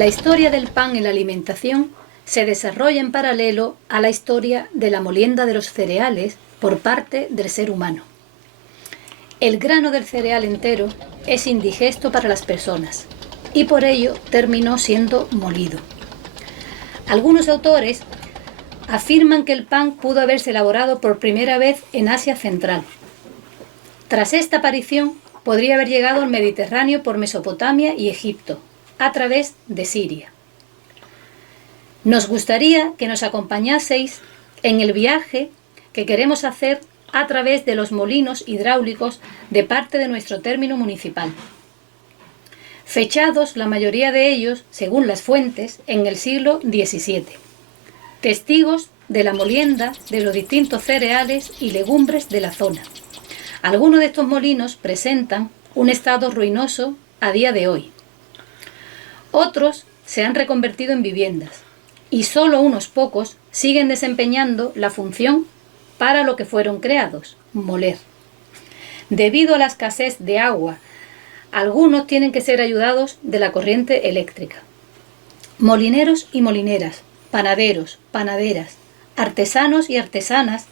La historia del pan en la alimentación se desarrolla en paralelo a la historia de la molienda de los cereales por parte del ser humano. El grano del cereal entero es indigesto para las personas y por ello terminó siendo molido. Algunos autores afirman que el pan pudo haberse elaborado por primera vez en Asia Central. Tras esta aparición, podría haber llegado al Mediterráneo por Mesopotamia y Egipto, a través de Siria. Nos gustaría que nos acompañaseis en el viaje que queremos hacer a través de los molinos hidráulicos de parte de nuestro término municipal. Fechados la mayoría de ellos, según las fuentes, en el siglo XVII. Testigos de la molienda de los distintos cereales y legumbres de la zona. Algunos de estos molinos presentan un estado ruinoso a día de hoy. Otros se han reconvertido en viviendas y solo unos pocos siguen desempeñando la función para lo que fueron creados, moler. Debido a la escasez de agua, algunos tienen que ser ayudados de la corriente eléctrica. Molineros y molineras, panaderos, panaderas, artesanos y artesanas,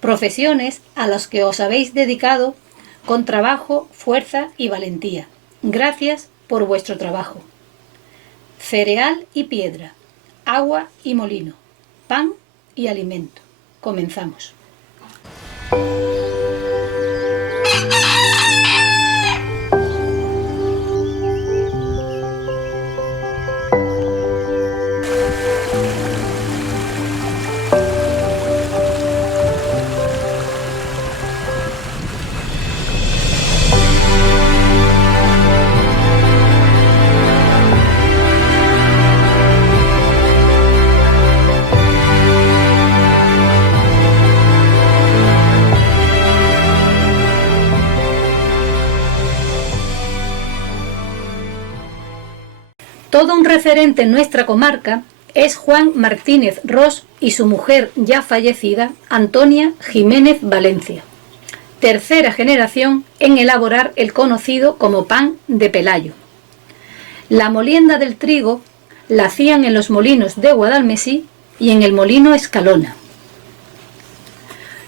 profesiones a las que os habéis dedicado con trabajo, fuerza y valentía. Gracias por vuestro trabajo. Cereal y piedra, agua y molino, pan y alimento. Comenzamos. Todo un referente en nuestra comarca es Juan Martínez Ros y su mujer ya fallecida, Antonia Jiménez Valencia, tercera generación en elaborar el conocido como pan de Pelayo. La molienda del trigo la hacían en los molinos de Guadalmesí y en el molino Escalona.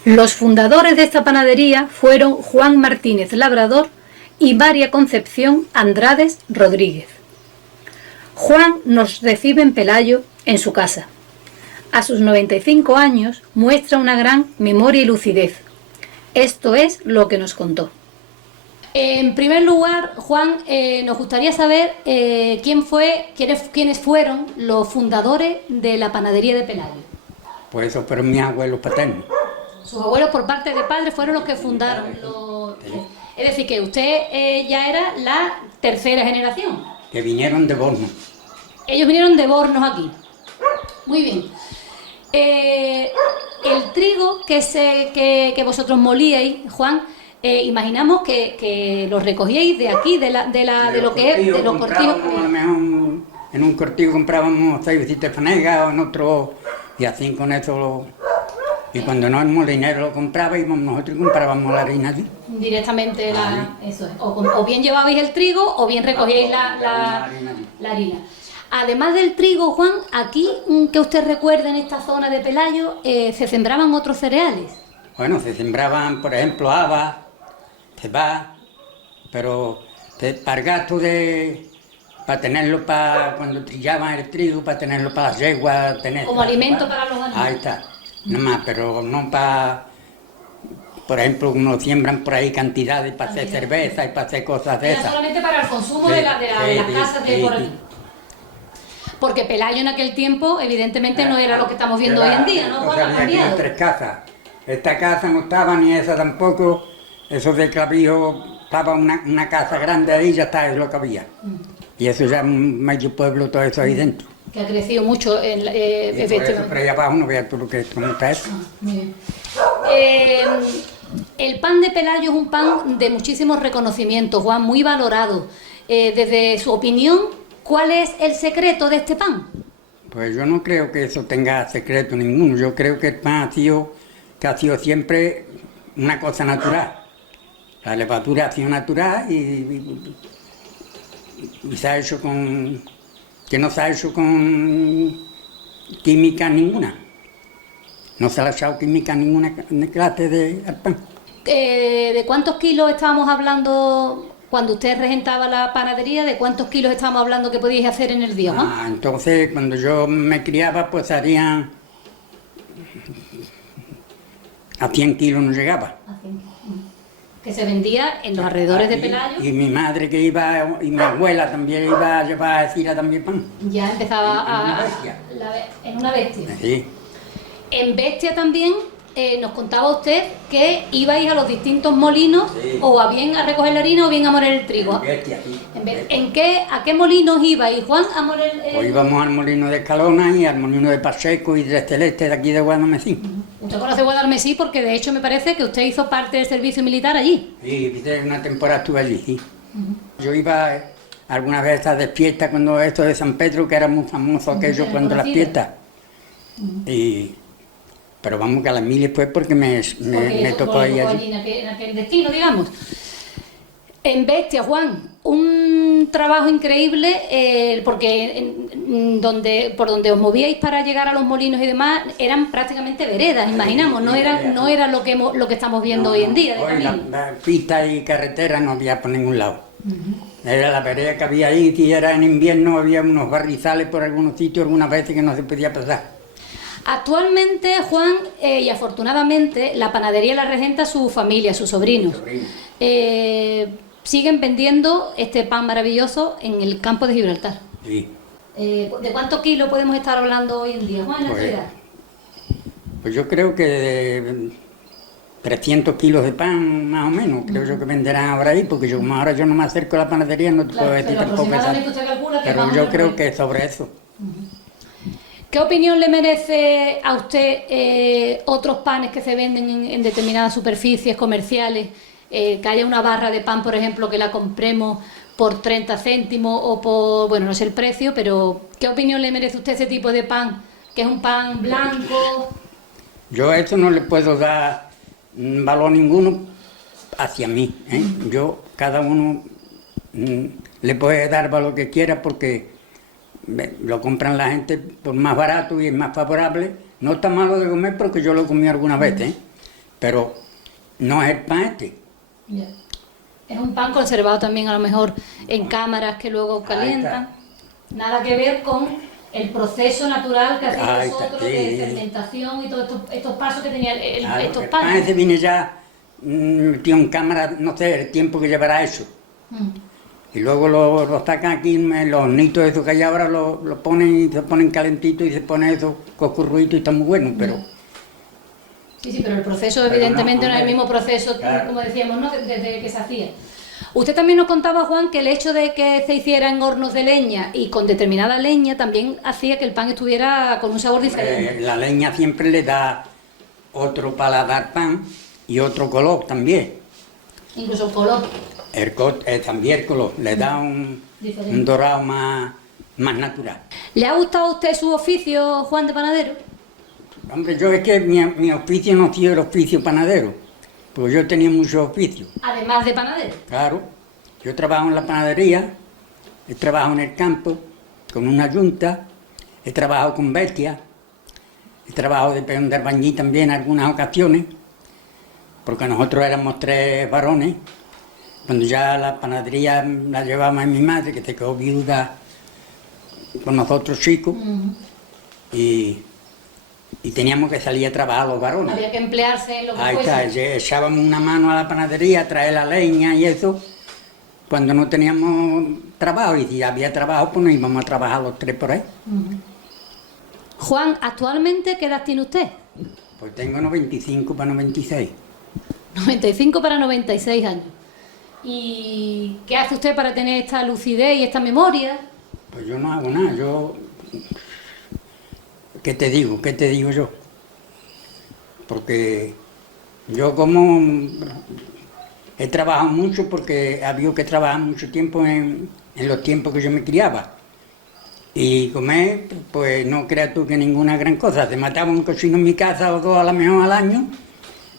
Los fundadores de esta panadería fueron Juan Martínez Labrador y María Concepción Andrades Rodríguez. Juan nos recibe en Pelayo, en su casa. A sus 95 años muestra una gran memoria y lucidez. Esto es lo que nos contó. En primer lugar, Juan, nos gustaría saber quiénes fueron los fundadores de la panadería de Pelayo. Pues esos fueron mis abuelos paternos. Sus abuelos por parte de padre fueron los que fundaron. Es decir, que usted ya era la tercera generación. Que vinieron de Bornos. Ellos vinieron de Bornos aquí. Muy bien. El trigo que vosotros molíais, Juan, imaginamos que lo recogíais de aquí, de los cortijos. A lo mejor en un cortijo comprábamos 6 visitas fanegas o en otro, y así con eso y cuando no el molinero lo compraba, íbamos nosotros y comprábamos la harina allí. Directamente eso es. O bien llevabais el trigo o bien recogíais la harina. Además del trigo, Juan, aquí que usted recuerde en esta zona de Pelayo, ¿se sembraban otros cereales? Bueno, se sembraban, por ejemplo, habas, cebada, pero para el gasto para tenerlo cuando trillaban el trigo, para tenerlo para las yeguas, como alimento para los animales. Ahí está, nada más, pero no para, por ejemplo, uno siembran por ahí cantidades para hacer cerveza y para hacer cosas de esas. Era solamente para el consumo de las casas de por aquí. Porque Pelayo en aquel tiempo, evidentemente, no era lo que estamos viendo hoy en día, ¿no? Bueno, ha cambiado. 3 casas. Esta casa no estaba, ni esa tampoco. Eso de Clavijo, estaba una casa grande ahí, ya está, es lo que había. Y eso ya medio pueblo, todo eso ahí dentro. Que ha crecido mucho, efectivamente. Pero allá abajo no veas tú cómo está eso. Muy bien. El pan de Pelayo es un pan de muchísimos reconocimientos, Juan, muy valorado. Desde su opinión, ¿cuál es el secreto de este pan? Pues yo no creo que eso tenga secreto ninguno. Yo creo que el pan ha sido siempre una cosa natural. La levadura ha sido natural y se ha hecho con que no se ha hecho con química ninguna. No se le ha echado química ninguna clase al pan. ¿De cuántos kilos estábamos hablando cuando usted regentaba la panadería? ¿De cuántos kilos estábamos hablando que podíais hacer en el día, Juan? Entonces, cuando yo me criaba, pues harían... A 100 kilos no llegaba. Que se vendía en los alrededores de Pelayo. Y mi madre que iba, y mi abuela también iba a llevar a Cira también pan. Ya empezaba en una bestia. Sí. En Bestia también nos contaba usted que ibais a los distintos molinos, sí, o a bien a recoger la harina o bien a moler el trigo. En Bestia, sí. ¿A qué molinos ibais, Juan, a moler el...? Pues íbamos al molino de Escalona y al molino de Pacheco y de Celeste de aquí de Guadalmesí. Usted conoce Guadalmesí porque de hecho me parece que usted hizo parte del servicio militar allí. Sí, una temporada estuve allí, sí. Yo iba algunas veces a las fiestas cuando esto de San Pedro, que era muy famoso aquello cuando las fiestas. Pero vamos que a las miles pues porque me tocó ahí allí. En aquel destino, digamos. En Bestia, Juan, un trabajo increíble, porque por donde os movíais para llegar a los molinos y demás eran prácticamente veredas, imaginamos, no era lo que estamos viendo hoy en día. Hoy la pista y carretera no había por ningún lado. Era la vereda que había ahí, y era en invierno, había unos barrizales por algunos sitios, algunas veces que no se podía pasar. Actualmente, Juan, y afortunadamente, la panadería la regenta su familia, sus sobrinos. Siguen vendiendo este pan maravilloso en el campo de Gibraltar. Sí. ¿De cuántos kilos podemos estar hablando hoy en día, Juan, en la ciudad? Pues yo creo que de 300 kilos de pan, más o menos, creo yo que venderán ahora ahí, porque yo, como ahora yo no me acerco a la panadería, no te puedo decir tampoco pero yo creo que sobre eso. ¿Qué opinión le merece a usted otros panes que se venden en determinadas superficies comerciales? Que haya una barra de pan, por ejemplo, que la compremos por 30 céntimos o por, bueno, no sé el precio, pero ¿qué opinión le merece a usted ese tipo de pan? Que es un pan blanco. Yo a eso no le puedo dar valor ninguno hacia mí, ¿eh? Yo, cada uno le puede dar valor que quiera porque lo compran la gente por más barato y es más favorable. No está malo de comer porque yo lo comí algunas veces, pero no es el pan este. Yeah. Es un pan conservado también a lo mejor en cámaras que luego calientan. Nada que ver con el proceso natural que hacéis vosotros de fermentación y todos estos pasos que tenía estos el panes. pan ese viene ya metido en cámara, no sé, el tiempo que llevará eso. Y luego lo sacan aquí en los hornitos esos que hay ahora, lo ponen y se ponen calentito y se pone eso cocurruito y está muy bueno, pero... Sí, pero el proceso evidentemente no es el mismo proceso, claro, como decíamos, ¿no? Desde que se hacía. Usted también nos contaba, Juan, que el hecho de que se hiciera en hornos de leña y con determinada leña también hacía que el pan estuviera con un sabor diferente. La leña siempre le da otro paladar al pan y otro color también. Incluso el color. También el color, le da un dorado más natural. ¿Le ha gustado a usted su oficio, Juan, de panadero? Hombre, yo es que mi oficio no ha sido el oficio panadero, porque yo tenía muchos oficios. Además de panadero. Claro, yo trabajo en la panadería, he trabajado en el campo, con una yunta, he trabajado con Bestia, he trabajado de peón de albañil también en algunas ocasiones, porque nosotros éramos 3 varones, cuando ya la panadería la llevaba mi madre, que se quedó viuda con nosotros chicos, y teníamos que salir a trabajar los varones. Había que emplearse en lo que fuese. Ahí está, echábamos una mano a la panadería, a traer la leña y eso, cuando no teníamos trabajo, y si había trabajo, pues nos íbamos a trabajar los 3 por ahí. Juan, ¿actualmente qué edad tiene usted? Pues tengo 95 para 96. 95 para 96 años. ¿Y qué hace usted para tener esta lucidez y esta memoria? Pues yo no hago nada, yo... ¿Qué te digo yo? Porque yo como he trabajado mucho porque había que trabajar mucho tiempo en los tiempos que yo me criaba. Y comer, pues no creas tú que ninguna gran cosa. Se mataba un cochino en mi casa o 2 a lo mejor al año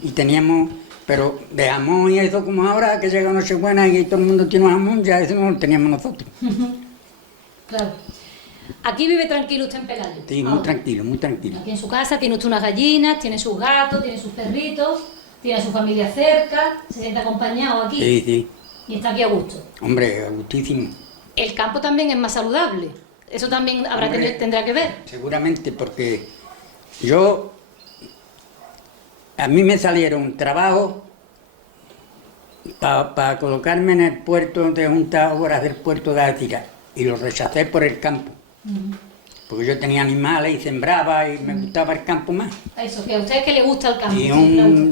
y teníamos, pero de jamón y eso como ahora que llega Nochebuena y todo el mundo tiene jamón, ya eso no lo teníamos nosotros. Claro. Aquí vive tranquilo usted en Pelayo. Sí, muy tranquilo, muy tranquilo. Aquí en su casa tiene usted unas gallinas, tiene sus gatos, tiene sus perritos, tiene a su familia cerca, se siente acompañado aquí. Sí, sí. Y está aquí a gusto. Hombre, a gustísimo. El campo también es más saludable. Eso también tendrá que ver. Seguramente, porque a mí me salieron trabajo para colocarme en el puerto de Junta Obras del puerto de Algeciras y lo rechacé por el campo. Porque yo tenía animales y sembraba y me gustaba el campo más. Eso, que a usted es que le gusta el campo. Y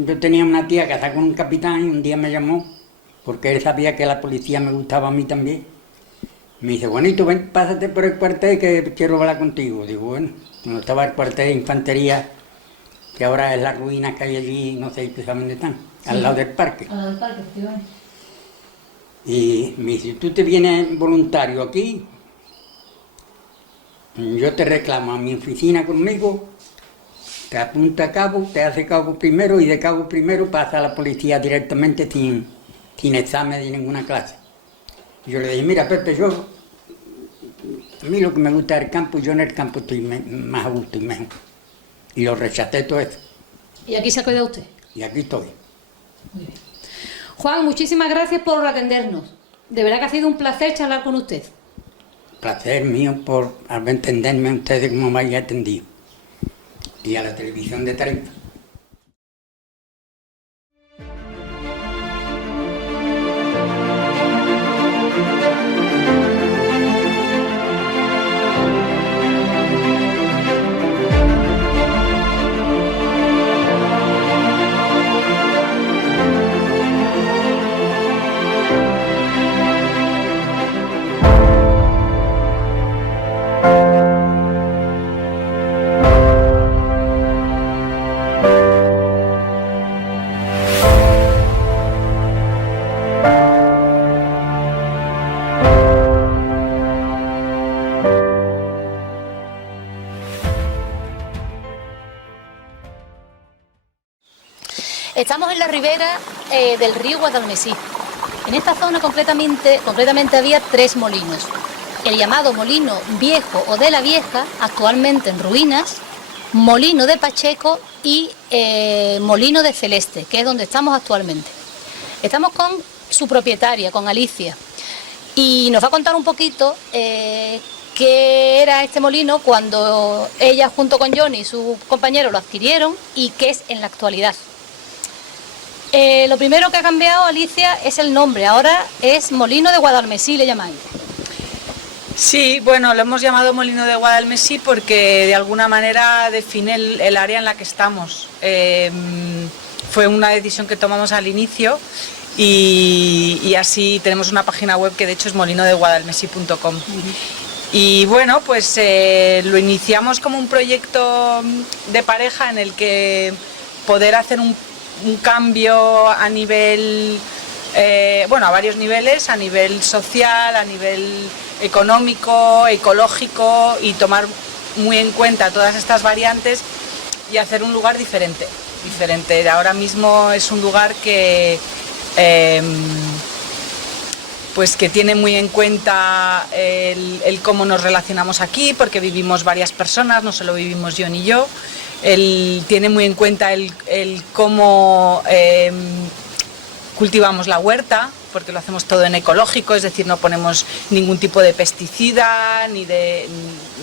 yo tenía una tía casada con un capitán y un día me llamó porque él sabía que la policía me gustaba a mí también. Me dice, Juanito, ven, pásate por el cuartel que quiero hablar contigo. Digo, bueno, cuando estaba el cuartel de infantería, que ahora es la ruina que hay allí, no sé si saben dónde están, al lado del parque. Al lado del parque, efectivamente. Y me dice, tú te vienes voluntario aquí, yo te reclamo a mi oficina conmigo, te apunta a cabo, te hace cabo primero y de cabo primero pasa a la policía directamente sin examen de ninguna clase. Y yo le dije, mira Pepe, a mí lo que me gusta es el campo, yo en el campo estoy más a gusto y mejor. Y lo rechacé todo eso. ¿Y aquí se ha quedado usted? Y aquí estoy. Muy bien. Juan, muchísimas gracias por atendernos. De verdad que ha sido un placer charlar con usted. Placer mío por entenderme a ustedes como me habéis atendido. Y a la televisión de Tarifa. Estamos en la ribera del río Guadalmesí. En esta zona concretamente había 3 molinos. El llamado Molino Viejo o de la Vieja, actualmente en ruinas, Molino de Pacheco y Molino de Celeste, que es donde estamos actualmente. Estamos con su propietaria, con Alicia, y nos va a contar un poquito qué era este molino cuando ella junto con Johnny y sus compañeros lo adquirieron y qué es en la actualidad. Lo primero que ha cambiado, Alicia, es el nombre. Ahora es Molino de Guadalmesí, le llamáis. Sí, bueno, lo hemos llamado Molino de Guadalmesí porque de alguna manera define el área en la que estamos. Fue una decisión que tomamos al inicio y así tenemos una página web que de hecho es molinodeguadalmesí.com. Y bueno, pues lo iniciamos como un proyecto de pareja en el que poder hacer un cambio a nivel, a varios niveles, a nivel social, a nivel económico, ecológico, y tomar muy en cuenta todas estas variantes y hacer un lugar diferente. Ahora mismo es un lugar que pues que tiene muy en cuenta el cómo nos relacionamos aquí, porque vivimos varias personas, no solo vivimos John y yo. Él tiene muy en cuenta el cómo cultivamos la huerta, porque lo hacemos todo en ecológico, es decir, no ponemos ningún tipo de pesticida ni de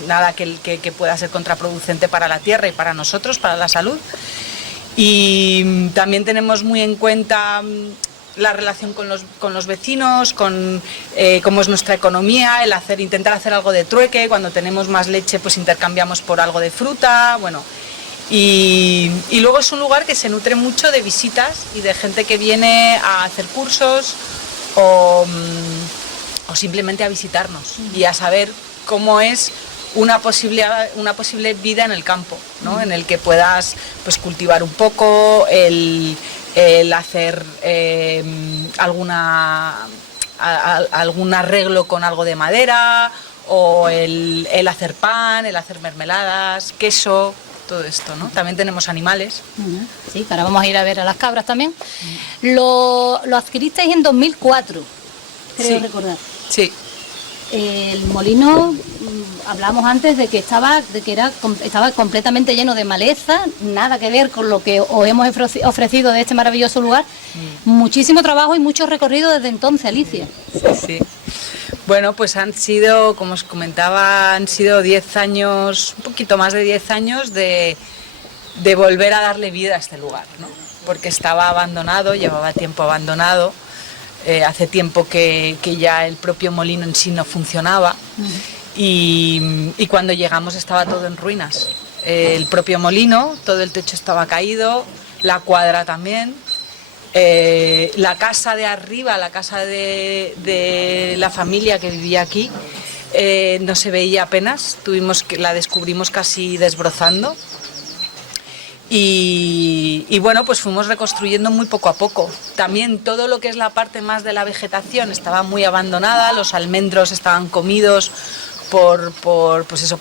nada que pueda ser contraproducente para la tierra y para nosotros, para la salud. Y también tenemos muy en cuenta la relación con los vecinos, con cómo es nuestra economía, intentar hacer algo de trueque, cuando tenemos más leche pues intercambiamos por algo de fruta, bueno. Y luego es un lugar que se nutre mucho de visitas y de gente que viene a hacer cursos o simplemente a visitarnos y a saber cómo es una posible vida en el campo, ¿no? En el que puedas pues cultivar un poco, el hacer algún arreglo con algo de madera, o el hacer pan, el hacer mermeladas, queso, todo esto, ¿no? También tenemos animales. Sí, que ahora vamos a ir a ver a las cabras también. Lo adquiristeis en 2004, creo recordar. Sí. El molino hablamos antes de que estaba completamente lleno de maleza, nada que ver con lo que os hemos ofrecido de este maravilloso lugar. Muchísimo trabajo y mucho recorrido desde entonces, Alicia. Sí. Bueno, pues han sido, como os comentaba, han sido 10 años, un poquito más de 10 años de volver a darle vida a este lugar, ¿no? Porque estaba abandonado, llevaba tiempo abandonado, hace tiempo que ya el propio molino en sí no funcionaba y cuando llegamos estaba todo en ruinas. El propio molino, todo el techo estaba caído, la cuadra también. La casa de arriba, la casa de la familia que vivía aquí, no se veía apenas, la descubrimos casi desbrozando y bueno, pues fuimos reconstruyendo muy poco a poco. También todo lo que es la parte más de la vegetación estaba muy abandonada, los almendros estaban comidos por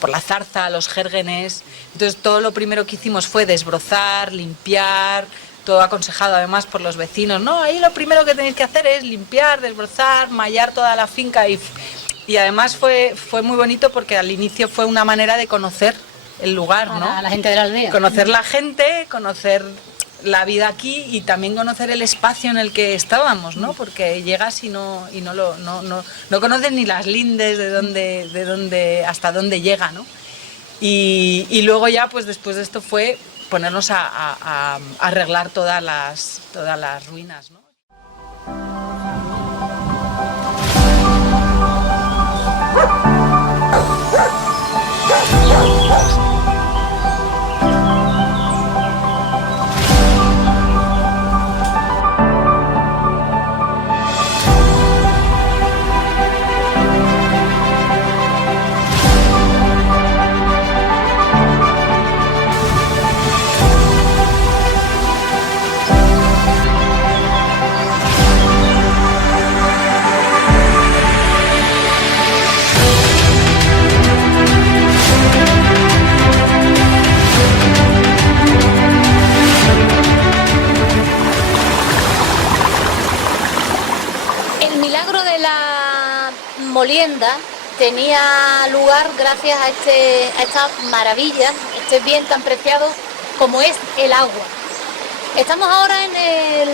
la zarza, los gérgenes. Entonces todo lo primero que hicimos fue desbrozar, limpiar, todo aconsejado además por los vecinos. No, ahí lo primero que tenéis que hacer es limpiar, desbrozar, mallar toda la finca y además fue muy bonito porque al inicio fue una manera de conocer el lugar, ¿no? A la gente de la aldea. Conocer la gente, conocer la vida aquí y también conocer el espacio en el que estábamos, ¿no? Porque llegas y no conoces ni las lindes de dónde hasta dónde llega, ¿no? Y luego ya pues después de esto fue ponernos a arreglar todas las ruinas, ¿no? Molienda tenía lugar gracias a esta maravilla, este bien tan preciado como es el agua. Estamos ahora en el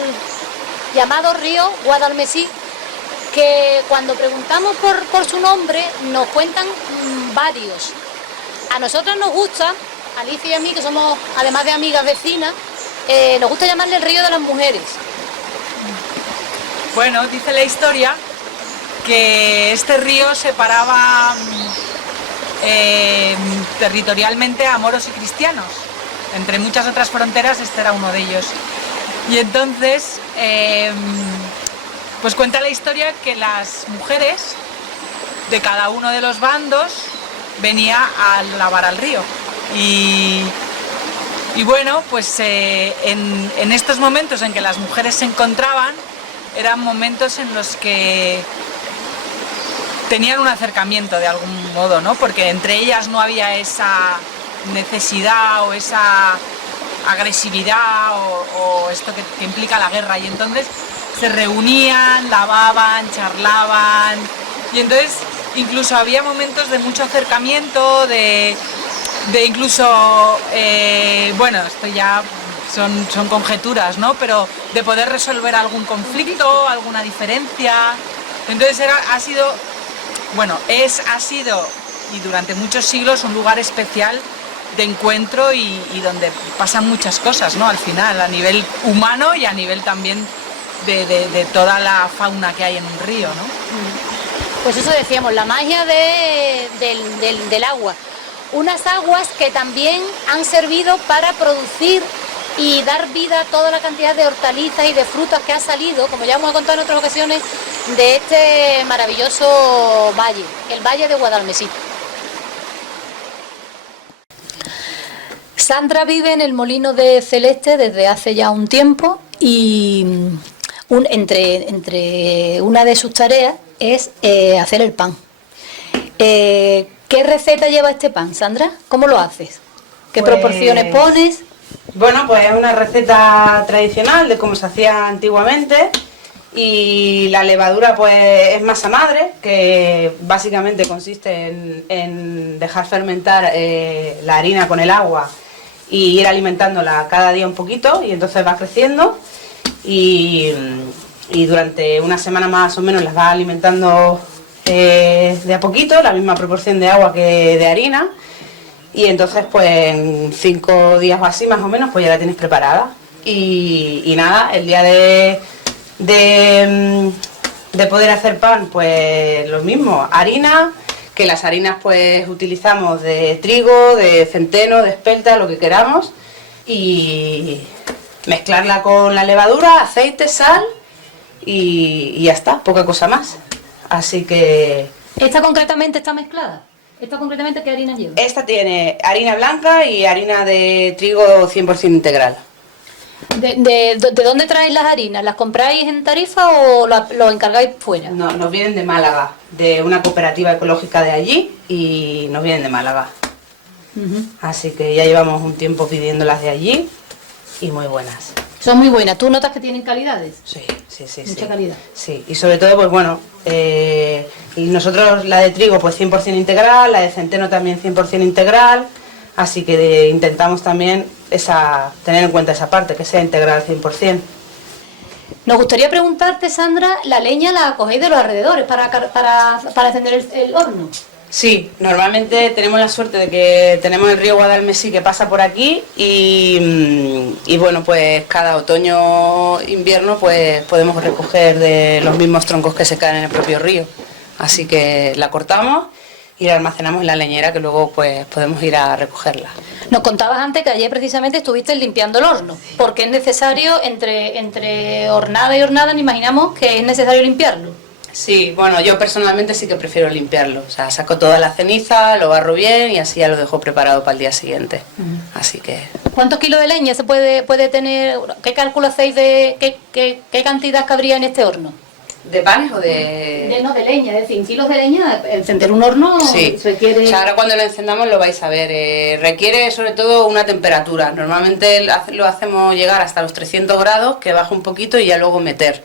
llamado río Guadalmesí, que cuando preguntamos por su nombre nos cuentan varios. A nosotras nos gusta, Alicia y a mí, que somos además de amigas vecinas, nos gusta llamarle el río de las mujeres. Bueno, dice la historia que este río separaba territorialmente a moros y cristianos. Entre muchas otras fronteras, este era uno de ellos. Y entonces, pues cuenta la historia que las mujeres de cada uno de los bandos venía a lavar al río. Y bueno, pues en estos momentos en que las mujeres se encontraban, eran momentos en los que tenían un acercamiento de algún modo, ¿no? Porque entre ellas no había esa necesidad o esa agresividad o esto que implica la guerra, y entonces se reunían, lavaban, charlaban, y entonces incluso había momentos de mucho acercamiento, de incluso, bueno, esto ya son conjeturas, ¿no? Pero de poder resolver algún conflicto, alguna diferencia. Entonces ha sido y durante muchos siglos un lugar especial de encuentro y donde pasan muchas cosas, ¿no? Al final, a nivel humano y a nivel también de toda la fauna que hay en un río, ¿no? Pues eso decíamos, la magia del agua. Unas aguas que también han servido para producir y dar vida a toda la cantidad de hortalizas y de frutas que ha salido, como ya hemos contado en otras ocasiones, de este maravilloso valle, el Valle de Guadalmesí. Sandra vive en el molino de Celeste desde hace ya un tiempo y entre una de sus tareas es hacer el pan. ¿Qué receta lleva este pan, Sandra? ¿Cómo lo haces? ¿Qué proporciones pones? Bueno, pues es una receta tradicional de cómo se hacía antiguamente Y la levadura pues es masa madre, que básicamente consiste en dejar fermentar la harina con el agua y ir alimentándola cada día un poquito, y entonces va creciendo y durante una semana más o menos las va alimentando de a poquito, la misma proporción de agua que de harina, y entonces pues en 5 días o así más o menos pues ya la tienes preparada. Y nada, el día de poder hacer pan, pues lo mismo, harina, que las harinas pues utilizamos de trigo, de centeno, de espelta, lo que queramos, y mezclarla con la levadura, aceite, sal y ya está, poca cosa más. Así que... ¿Esta concretamente está mezclada? ¿Esta concretamente qué harina lleva? Esta tiene harina blanca y harina de trigo 100% integral. ¿De dónde traéis las harinas? ¿Las compráis en Tarifa o lo encargáis fuera? No, nos vienen de Málaga, de una cooperativa ecológica de allí, y nos vienen de Málaga. Así que ya llevamos un tiempo pidiéndolas de allí y muy buenas. Son muy buenas. ¿Tú notas que tienen calidades? Sí. Mucha calidad. Sí, y sobre todo, pues bueno, nosotros la de trigo pues 100% integral, la de centeno también 100% integral, así que intentamos también tener en cuenta esa parte, que sea integral 100%. Nos gustaría preguntarte, Sandra, ¿la leña la cogéis de los alrededores para encender el horno? Sí, normalmente tenemos la suerte de que tenemos el río Guadalmesí que pasa por aquí y bueno, pues cada otoño, invierno, pues podemos recoger de los mismos troncos que se caen en el propio río. Así que la cortamos y la almacenamos en la leñera, que luego pues podemos ir a recogerla. Nos contabas antes que ayer precisamente estuviste limpiando el horno, porque es necesario, entre hornada y hornada, me imaginamos que es necesario limpiarlo. Sí, bueno, yo personalmente sí que prefiero limpiarlo, o sea, saco toda la ceniza, lo barro bien y así ya lo dejo preparado para el día siguiente. Así que... ¿Cuántos kilos de leña se puede tener? ¿Qué cálculo hacéis de qué cantidad cabría en este horno? ¿De panes o de...? No, de leña, es decir, kilos de leña, encender un horno sí. requiere... O sea, ahora cuando lo encendamos lo vais a ver, requiere sobre todo una temperatura. Normalmente lo hacemos llegar hasta los 300 grados, que baja un poquito y ya luego meter.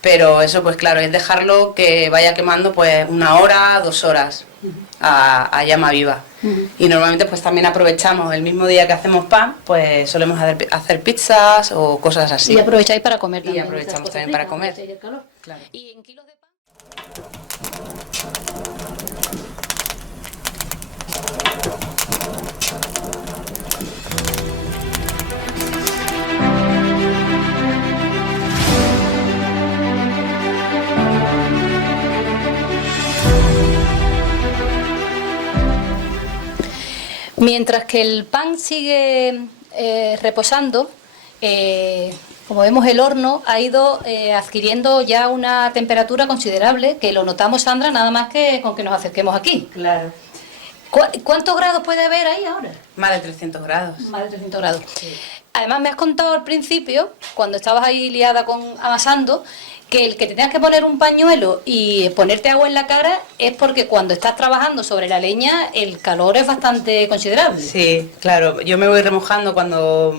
Pero eso pues claro, es dejarlo que vaya quemando pues 1 hora, 2 horas a llama viva. Y normalmente pues también aprovechamos el mismo día que hacemos pan, pues solemos hacer pizzas o cosas así. Y aprovecháis para comer también. Y aprovechamos también para comer. Claro. ¿Y en kilos de pan? Mientras que el pan sigue reposando, como vemos el horno ha ido adquiriendo ya una temperatura considerable, que lo notamos, Sandra, nada más que con que nos acerquemos aquí. Claro. ¿Cuántos grados puede haber ahí ahora? Más de 300 grados. Más de 300 grados. Sí. Además me has contado al principio, cuando estabas ahí liada amasando, que el que te tengas que poner un pañuelo y ponerte agua en la cara es porque cuando estás trabajando sobre la leña el calor es bastante considerable. Sí, claro. Yo me voy remojando cuando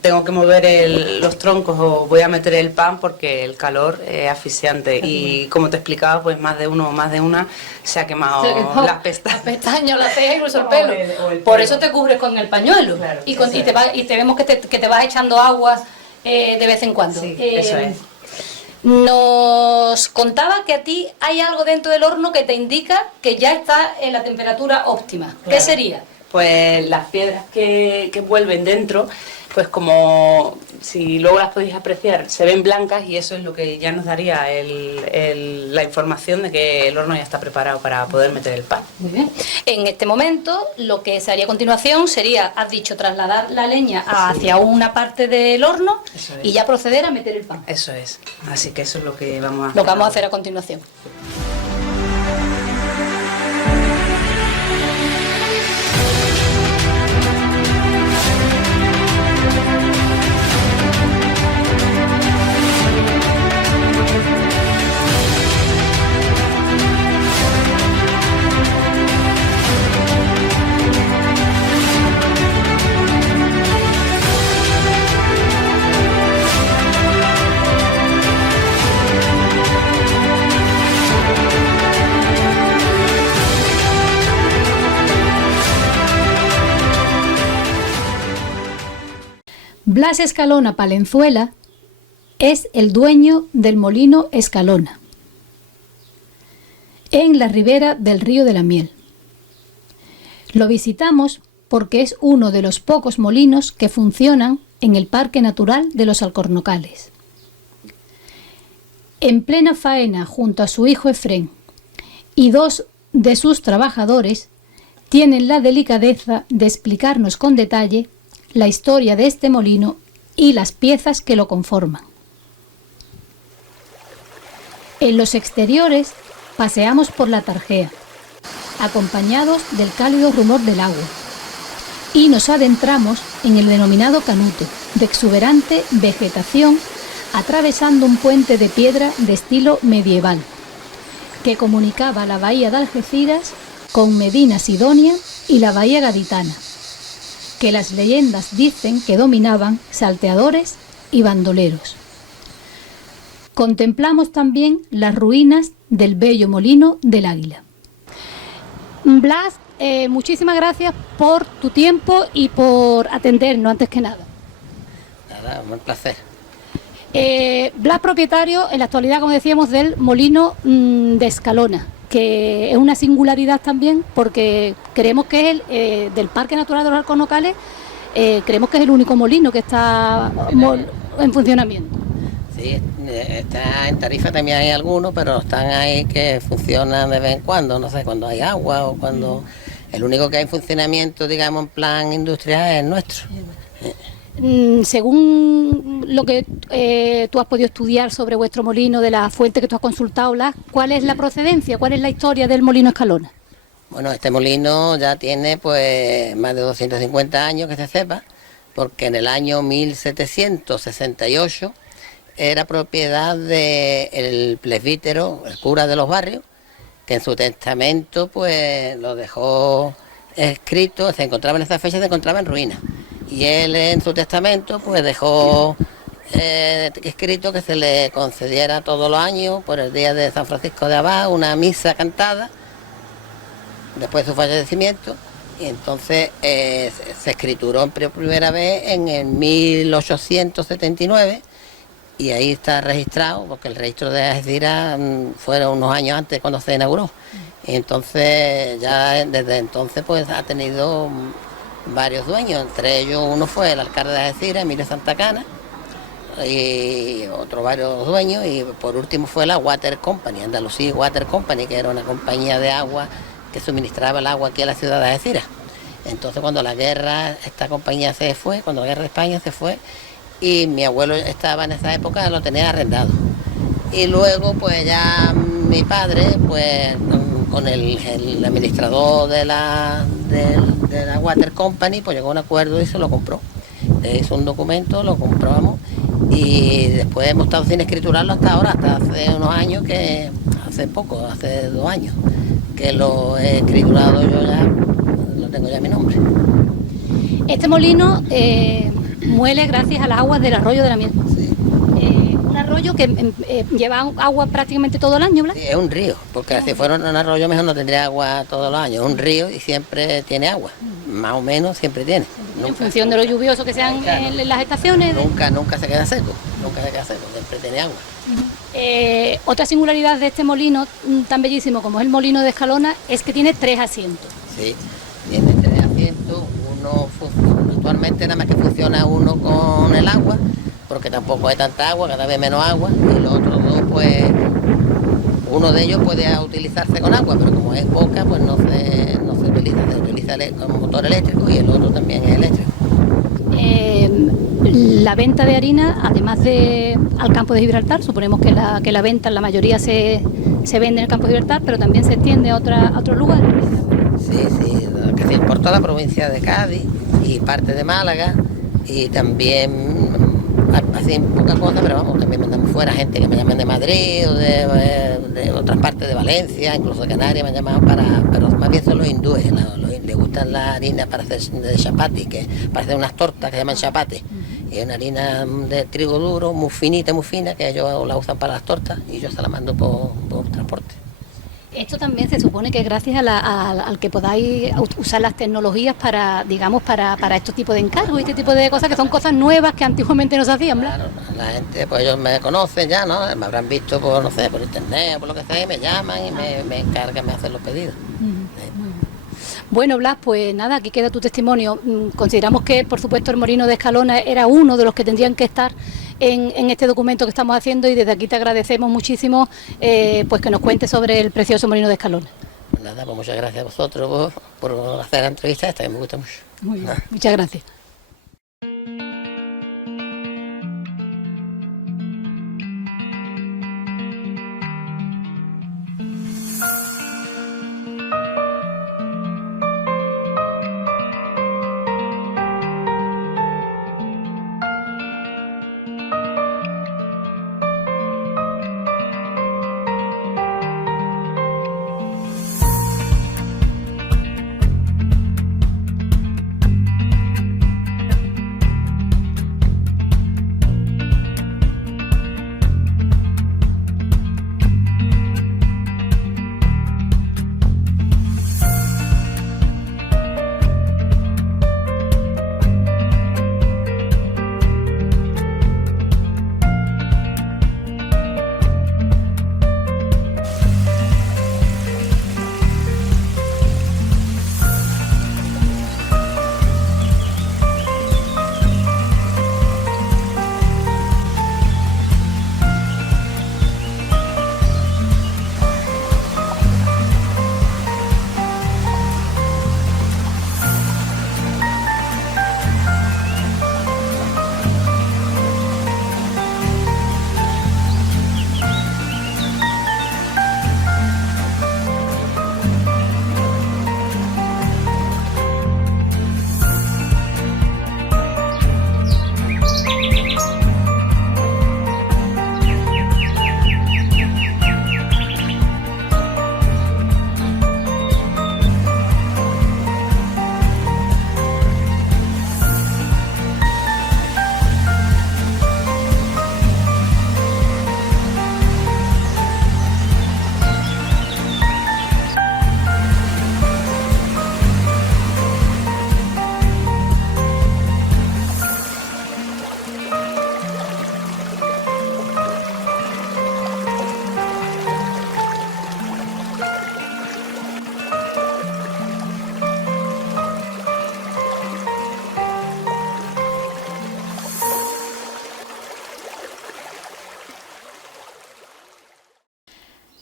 tengo que mover los troncos o voy a meter el pan, porque el calor es asfixiante. Y como te explicaba, pues más de uno o más de una se ha quemado las pestañas. Las pestañas, las cejas, incluso el pelo. Por eso te cubres con el pañuelo. Claro, y te vemos que te vas echando agua de vez en cuando. Sí, eso es. Nos contaba que a ti hay algo dentro del horno que te indica que ya está en la temperatura óptima. Claro. ¿Qué sería? Pues las piedras que vuelven dentro, pues como si luego las podéis apreciar, se ven blancas, y eso es lo que ya nos daría la información de que el horno ya está preparado para poder meter el pan. Muy bien. En este momento lo que se haría a continuación sería, has dicho, trasladar la leña hacia una parte del horno y ya proceder a meter el pan. Eso es. Así que eso es lo que vamos a hacer. Lo que vamos a hacer a continuación. Blas Escalona Palenzuela es el dueño del molino Escalona, en la ribera del río de la Miel. Lo visitamos porque es uno de los pocos molinos que funcionan en el Parque Natural de los Alcornocales. En plena faena junto a su hijo Efrén y 2 de sus trabajadores, tienen la delicadeza de explicarnos con detalle la historia de este molino y las piezas que lo conforman. En los exteriores paseamos por la Tarjea, acompañados del cálido rumor del agua, y nos adentramos en el denominado Canuto, de exuberante vegetación, atravesando un puente de piedra de estilo medieval, que comunicaba la bahía de Algeciras con Medina Sidonia y la bahía gaditana, que las leyendas dicen que dominaban salteadores y bandoleros. Contemplamos también las ruinas del bello molino del Águila. Blas, muchísimas gracias por tu tiempo y por atendernos antes que nada. Nada, un placer. Blas, propietario en la actualidad, como decíamos, del molino de Escalona, que es una singularidad también porque creemos que es el del Parque Natural de los Alcornocales, creemos que es el único molino que está en funcionamiento. Sí, está en Tarifa también hay algunos, pero están ahí que funcionan de vez en cuando, no sé, cuando hay agua o cuando... El único que hay en funcionamiento, digamos, en plan industrial es nuestro. Según lo que tú has podido estudiar sobre vuestro molino, de la fuente que tú has consultado, Blas, ¿cuál es la procedencia, cuál es la historia del molino Escalona? Bueno, este molino ya tiene pues más de 250 años que se sepa, porque en el año 1768 era propiedad del presbítero, el cura de los barrios, que en su testamento pues lo dejó escrito, se encontraba en esa fecha, se encontraba en ruinas. Y él en su testamento pues dejó escrito que se le concediera todos los años, por el día de San Francisco de Abad, una misa cantada, después de su fallecimiento, y entonces se escrituró por primera vez en el 1879, y ahí está registrado, porque el registro de Algeciras fueron unos años antes cuando se inauguró. Y entonces ya desde entonces pues ha tenido varios dueños, entre ellos uno fue el alcalde de Algeciras, Emilio Santacana, y otros varios dueños, y por último fue la Water Company, Andalucía Water Company, que era una compañía de agua que suministraba el agua aquí a la ciudad de Algeciras. Entonces cuando la guerra, esta compañía se fue, cuando la guerra de España se fue, y mi abuelo estaba en esa época, lo tenía arrendado. Y luego pues ya mi padre, pues con el administrador de la Water Company, pues llegó a un acuerdo y se lo compró. Le hizo un documento, lo compramos, y después hemos estado sin escriturarlo hasta ahora, hasta hace unos años, que hace poco, hace 2 años, que lo he escriturado yo ya, lo tengo ya mi nombre. Este molino muele gracias a las aguas del arroyo de la Miel. Sí. Un arroyo que lleva agua prácticamente todo el año, ¿verdad? Sí, es un río, porque si fuera un arroyo mejor no tendría agua todos los años. Es un río y siempre tiene agua, más o menos siempre tiene. En función de lo lluvioso que sean en las estaciones. Nunca se queda seco, siempre tiene agua. Otra singularidad de este molino tan bellísimo como es el molino de Escalona es que tiene 3 asientos. Sí, tiene 3 asientos, actualmente nada más que funciona uno con el agua, porque tampoco hay tanta agua, cada vez menos agua, y los otros 2 pues, uno de ellos puede utilizarse con agua, pero como es poca pues no se utiliza con motor eléctrico, y el otro también es eléctrico. La venta de harina, además de al campo de Gibraltar, suponemos que la venta, la mayoría se vende en el campo de Gibraltar, pero también se extiende a otros lugares. Sí, casi por toda la provincia de Cádiz y parte de Málaga, y también así poca cosa, pero vamos, también mandamos fuera gente que me llaman de Madrid o de otras partes de Valencia, incluso de Canarias me han llamado pero más bien son los hindúes, les gustan la harina para hacer de chapati, que para hacer unas tortas que se llaman chapati, y es una harina de trigo duro, muy fina, que ellos la usan para las tortas, y yo se la mando por transporte. Esto también se supone que es gracias al que podáis usar las tecnologías para, digamos, para estos tipos de encargos y este tipo de cosas que son cosas nuevas que antiguamente no se hacían, ¿verdad? Claro, la gente, pues ellos me conocen ya, ¿no? Me habrán visto por, no sé, por internet o por lo que sea, y me llaman y me encargan de hacer los pedidos. Bueno, Blas, pues nada, aquí queda tu testimonio. Consideramos que, por supuesto, el Molino de Escalona era uno de los que tendrían que estar en este documento que estamos haciendo, y desde aquí te agradecemos muchísimo pues que nos cuentes sobre el precioso Molino de Escalona. Pues nada, pues muchas gracias a vosotros por hacer la entrevista esta, que me gusta mucho. Muy bien, muchas gracias.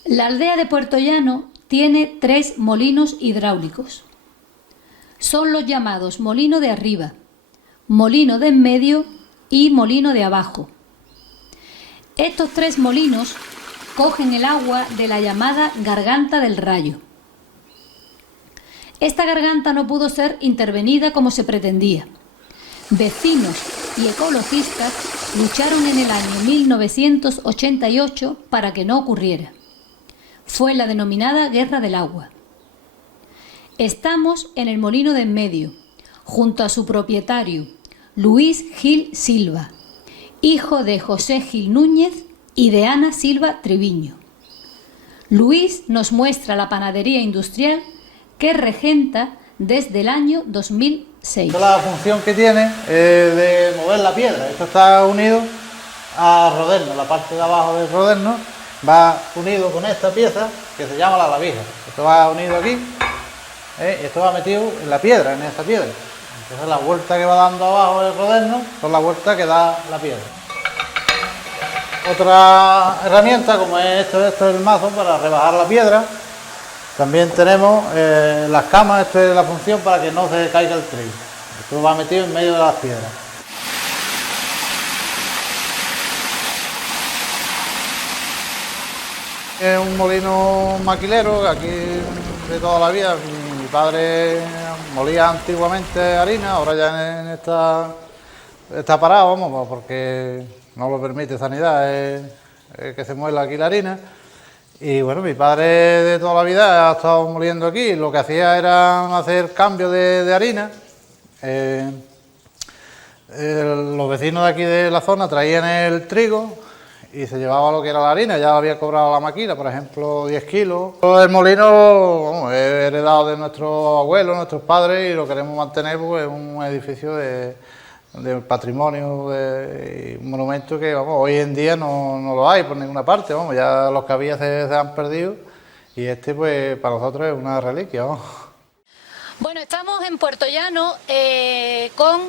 La aldea de Puerto Llano tiene 3 molinos hidráulicos. Son los llamados molino de arriba, molino de en medio y molino de abajo. Estos 3 molinos cogen el agua de la llamada Garganta del Rayo. Esta garganta no pudo ser intervenida como se pretendía. Vecinos y ecologistas lucharon en el año 1988 para que no ocurriera. Fue la denominada Guerra del Agua. Estamos en el molino de en medio, junto a su propietario, Luis Gil Silva, hijo de José Gil Núñez y de Ana Silva Triviño. Luis nos muestra la panadería industrial que regenta desde el año 2006. La función que tiene es de mover la piedra. Esto está unido a roderno, la parte de abajo del roderno va unido con esta pieza que se llama la lavija. Esto va unido aquí, y esto va metido en la piedra, en esta piedra. Entonces la vuelta que va dando abajo del roderno son la vuelta que da la piedra. Otra herramienta, como es esto es el mazo para rebajar la piedra. También tenemos las camas, esto es la función para que no se caiga el trigo. Esto va metido en medio de las piedras. Es un molino maquilero, aquí de toda la vida. Mi padre molía antiguamente harina, ahora ya está parado, vamos, porque no lo permite sanidad, que se muela aquí la harina. Y bueno, mi padre de toda la vida ha estado moliendo aquí, lo que hacía era hacer cambio de harina. Los vecinos de aquí de la zona traían el trigo y se llevaba lo que era la harina, ya había cobrado la máquina, por ejemplo, 10 kilos. El molino, vamos, es heredado de nuestros abuelos, nuestros padres, y lo queremos mantener porque es un edificio de patrimonio, de un monumento que, vamos, hoy en día no lo hay por ninguna parte, vamos, ya los que había se han perdido, y este, pues, para nosotros es una reliquia, vamos. Bueno, estamos en Puerto Llano con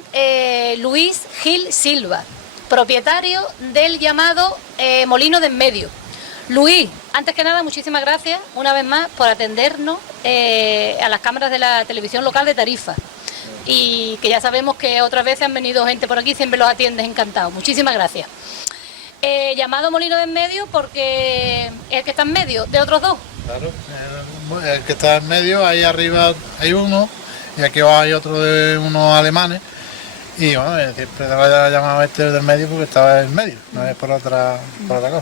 Luis Gil Silva, propietario del llamado Molino de en Medio. Luis, antes que nada, muchísimas gracias una vez más por atendernos a las cámaras de la televisión local de Tarifa. Y que ya sabemos que otras veces han venido gente por aquí, siempre los atiendes encantados. Muchísimas gracias. Llamado Molino de en Medio porque el que está en medio de otros dos. Claro, el que está en medio, ahí arriba hay uno y aquí abajo hay otro de unos alemanes, y bueno, siempre se lo haya llamado este del medio porque estaba en medio, no es por otra cosa.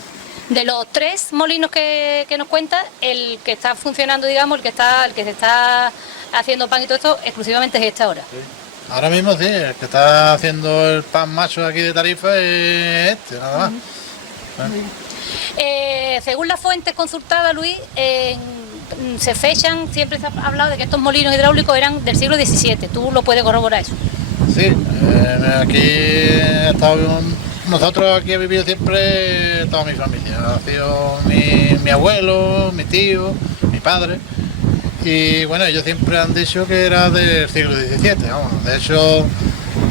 De los 3 molinos que nos cuenta, el que está funcionando, digamos, el que se está haciendo pan y todo esto, exclusivamente es este ahora. Sí. Ahora mismo sí, el que está haciendo el pan macho aquí de Tarifa es este, nada más. Según las fuentes consultadas, Luis, se fechan, siempre se ha hablado de que estos molinos hidráulicos eran del siglo XVII. ¿Tú lo puedes corroborar eso? Sí, nosotros aquí he vivido siempre toda mi familia. Ha sido mi abuelo, mi tío, mi padre. Y bueno, ellos siempre han dicho que era del siglo XVII. Vamos. De hecho,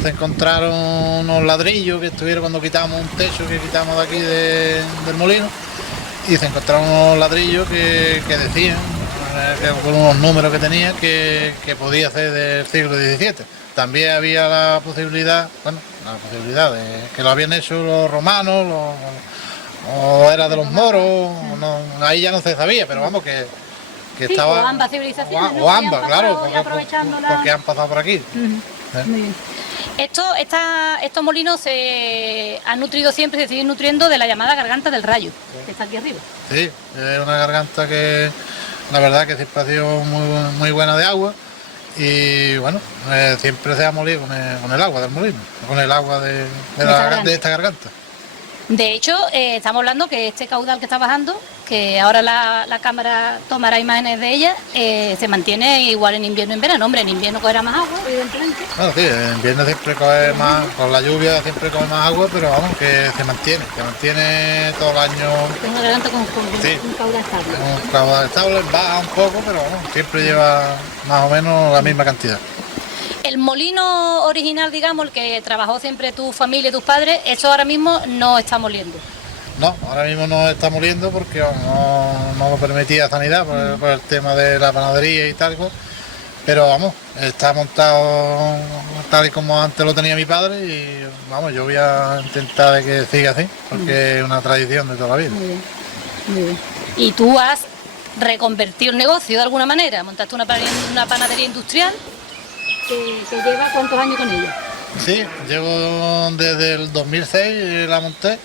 se encontraron unos ladrillos que estuvieron cuando quitamos un techo que quitamos de aquí del molino, y se encontraron unos ladrillos que decían, con unos números que tenían, que podía ser del siglo XVII. También había la posibilidad de que lo habían hecho los romanos, o era de los moros, ahí ya no se sabía, pero vamos que sí, estaba... o ambas civilizaciones. O ambas, claro, aprovechándola. porque han pasado por aquí. Muy bien. Estos molinos se han nutrido siempre, se siguen nutriendo de la llamada garganta del Rayo, que está aquí arriba. Sí, es una garganta que la verdad que siempre ha sido muy buena de agua, y bueno, siempre se ha molido con el agua del molino, con el agua de esta garganta. De hecho, estamos hablando que este caudal que está bajando, que ahora la cámara tomará imágenes de ella, se mantiene igual en invierno y en verano. Hombre, en invierno cogerá más agua, evidentemente. Bueno, sí, en invierno siempre coge más, con la lluvia siempre coge más agua, pero vamos, que se mantiene todo el año. Es una garganta con sí, un caudal estable. Un caudal estable, baja un poco, pero vamos, siempre lleva más o menos la misma cantidad. El molino original, digamos, el que trabajó siempre tu familia y tus padres, eso ahora mismo no está moliendo. No, ahora mismo no está moliendo porque no lo permitía Sanidad por el tema de la panadería y tal, pero vamos, está montado tal y como antes lo tenía mi padre, y vamos, yo voy a intentar de que siga así, porque es una tradición de toda la vida. Muy bien, muy bien. ¿Y tú has reconvertido el negocio de alguna manera? ¿Montaste una panadería industrial? ¿Que lleva cuántos años con ella? Sí, llevo desde el 2006, la monté,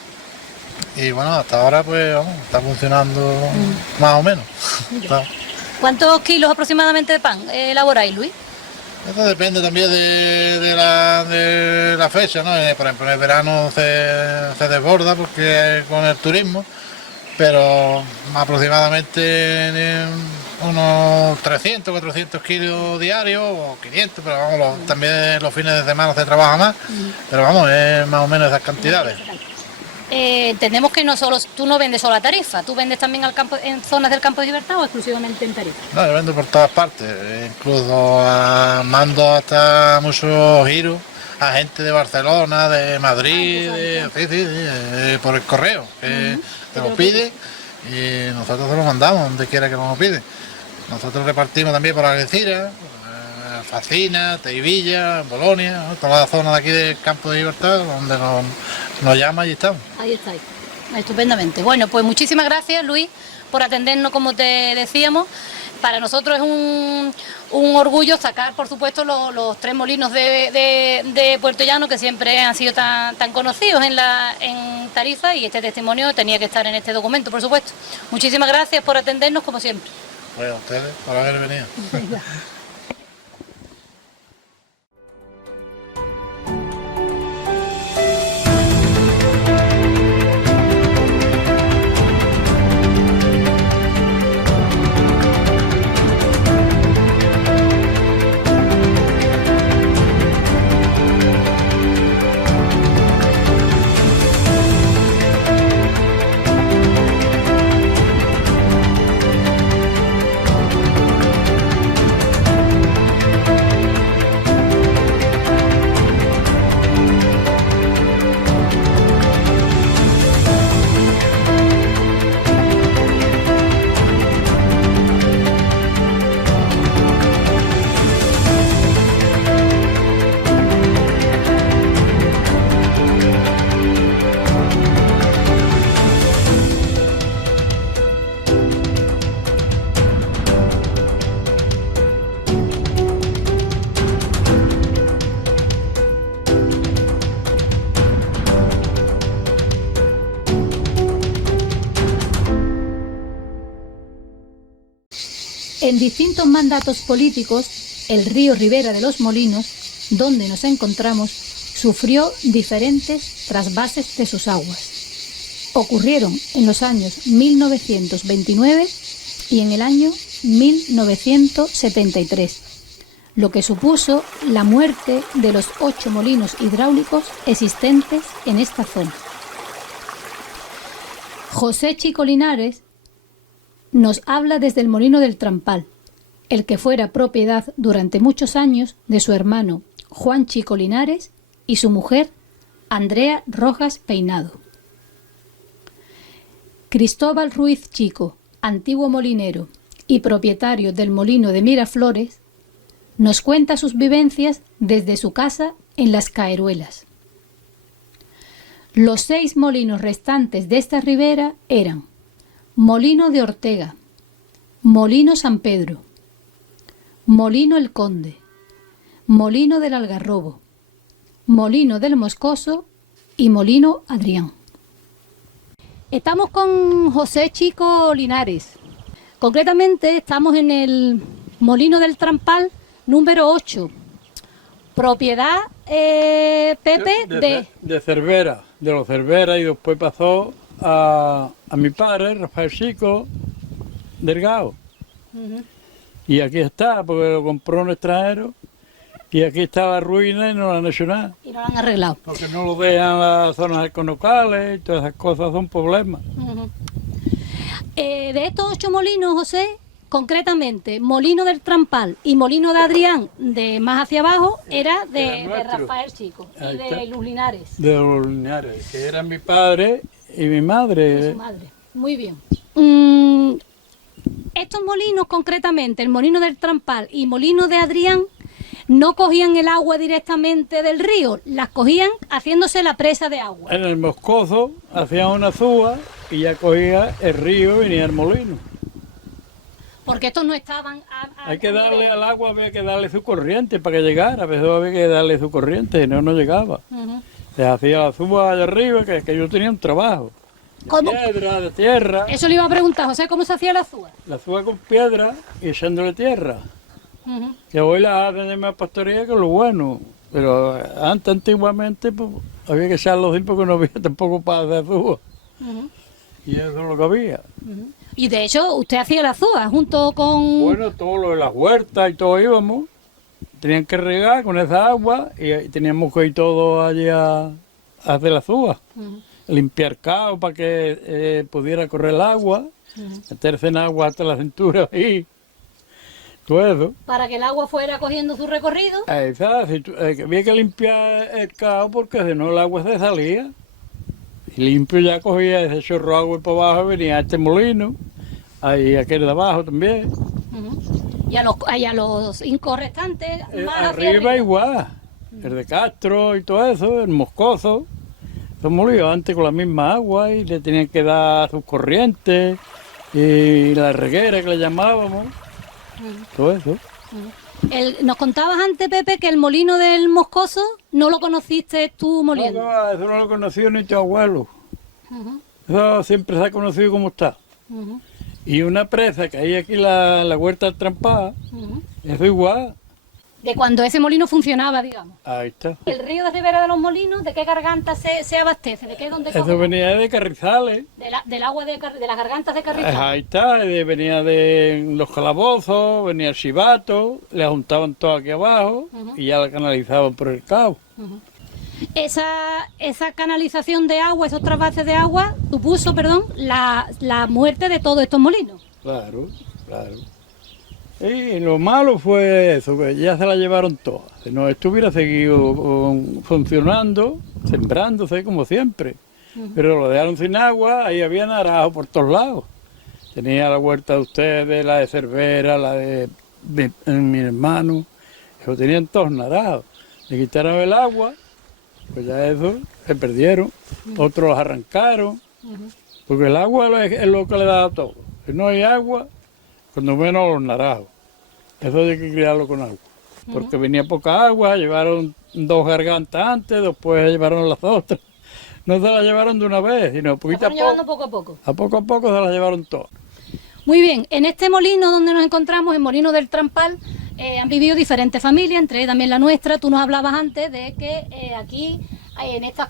y bueno, hasta ahora pues vamos, está funcionando más o menos. ¿Cuántos kilos aproximadamente de pan elaboráis, Luis? Eso depende también de la fecha, ¿no? Por ejemplo, en el verano se desborda porque con el turismo, pero aproximadamente unos 300, 400 kilos diarios o 500, pero vamos, también los fines de semana se trabaja más, pero vamos, es más o menos esas cantidades. Entendemos que tú no vendes solo a Tarifa, tú vendes también en zonas del Campo de Libertad o exclusivamente en Tarifa. No, yo vendo por todas partes, incluso mando hasta muchos giros a gente de Barcelona, de Madrid, por el correo, que te lo pide y nosotros se lo mandamos donde quiera que nos lo pide. Nosotros repartimos también por Algeciras, Facina, Teivilla, Bolonia, ¿no? Toda la zona de aquí del Campo de Libertad, donde nos llama y estamos. Ahí estáis, estupendamente. Bueno, pues muchísimas gracias, Luis, por atendernos, como te decíamos. Para nosotros es un orgullo sacar, por supuesto, los 3 molinos de Puerto Llano, que siempre han sido tan conocidos en Tarifa, y este testimonio tenía que estar en este documento, por supuesto. Muchísimas gracias por atendernos, como siempre. Bueno, a ustedes por haber venido. En distintos mandatos políticos, el río Ribera de los Molinos, donde nos encontramos, sufrió diferentes trasvases de sus aguas. Ocurrieron en los años 1929 y en el año 1973, lo que supuso la muerte de los 8 molinos hidráulicos existentes en esta zona. José Chico Linares nos habla desde el molino del Trampal, el que fuera propiedad durante muchos años de su hermano Juan Chico Linares y su mujer Andrea Rojas Peinado. Cristóbal Ruiz Chico, antiguo molinero y propietario del molino de Miraflores, nos cuenta sus vivencias desde su casa en Las Caeruelas. Los 6 molinos restantes de esta ribera eran Molino de Ortega, Molino San Pedro, Molino El Conde, Molino del Algarrobo, Molino del Moscoso y Molino Adrián. Estamos con José Chico Linares. Concretamente estamos en el Molino del Trampal número 8. Propiedad, Pepe, de Cervera, de los Cervera, y después pasó a mi padre, Rafael Chico Delgado. Y aquí está, porque lo compró un extranjero, y aquí está la ruina y no la han hecho nada. Y no lo han arreglado. Porque no lo dejan las zonas econocales y todas esas cosas son problemas. De estos 8 molinos, José, concretamente, Molino del Trampal y Molino de Adrián, de más hacia abajo, era de Rafael Chico y Ahí de está. Luz Linares. De los Linares, que eran mi padre y mi madre. Y su madre. Muy bien. Estos molinos, concretamente, el Molino del Trampal y Molino de Adrián, no cogían el agua directamente del río, las cogían haciéndose la presa de agua. En el Moscoso hacían una zúa y ya cogía el río y venía el molino. Porque estos no estaban... Hay que darle al agua, había que darle su corriente para que llegara, a veces había que darle su corriente, si no, no llegaba. Se hacía la zúa allá arriba, que yo tenía un trabajo. ¿Cómo? Piedra, de tierra. Eso le iba a preguntar, José, ¿cómo se hacía la zúa? La zúa con piedra y echándole tierra. Que hoy la hacen de más pastoría que lo bueno. Pero antes, antiguamente, pues, había que echarlo así porque no había tampoco para hacer zúa. Y eso es lo que había. Y de hecho, usted hacía la zúa junto con... Bueno, todo lo de las huertas y todo íbamos. Tenían que regar con esa agua y teníamos que ir todo allí a hacer la zúa. Limpiar cao para que pudiera correr el agua, meterse en agua hasta la cintura y todo eso. Para que el agua fuera cogiendo su recorrido. Había que limpiar el cao porque si no el agua se salía. Y limpio ya cogía ese chorro de agua y para abajo venía a este molino, ahí aquel de abajo también. Y a los 5 restantes, más hacia Arriba igual, el de Castro y todo eso, el Moscoso. Son molidos antes con la misma agua y le tenían que dar sus corrientes y la reguera que le llamábamos, todo eso. Nos contabas antes, Pepe, que el molino del Moscoso no lo conociste tú moliendo. No, eso no lo conoció ni tu abuelo. Eso siempre se ha conocido como está. Y una presa que hay aquí en la huerta trampada, eso igual. De cuando ese molino funcionaba, digamos. Ahí está. El río de Ribera de los Molinos, ¿de qué garganta se abastece? ¿De qué dónde coge? Eso venía de Carrizales. Del agua de las gargantas de Carrizales. Ahí está, venía de los calabozos, venía el chivato, le juntaban todo aquí abajo y ya la canalizaban por el cabo. Esa canalización de agua, esos trasvases de agua, supuso, la muerte de todos estos molinos. Claro, claro. Y lo malo fue eso, que ya se la llevaron todas. Si no estuviera seguido funcionando, sembrándose como siempre. Pero lo dejaron sin agua, ahí había naranjo por todos lados. Tenía la huerta de ustedes, la de Cervera, la de mi hermano. Eso tenían todos naranjos. Le quitaron el agua, pues ya eso se perdieron. Otros los arrancaron. Porque el agua es lo que le da a todo. Si no hay agua, cuando menos los naranjos. Eso hay que criarlo con agua. Porque venía poca agua, llevaron 2 gargantas antes, después llevaron las otras. No se las llevaron de una vez, sino poquito a poco. Llevando poco a poco. A poco se las llevaron todas. Muy bien, en este molino donde nos encontramos, el molino del Trampal, han vivido diferentes familias, entre ellas también la nuestra. Tú nos hablabas antes de que aquí, en estas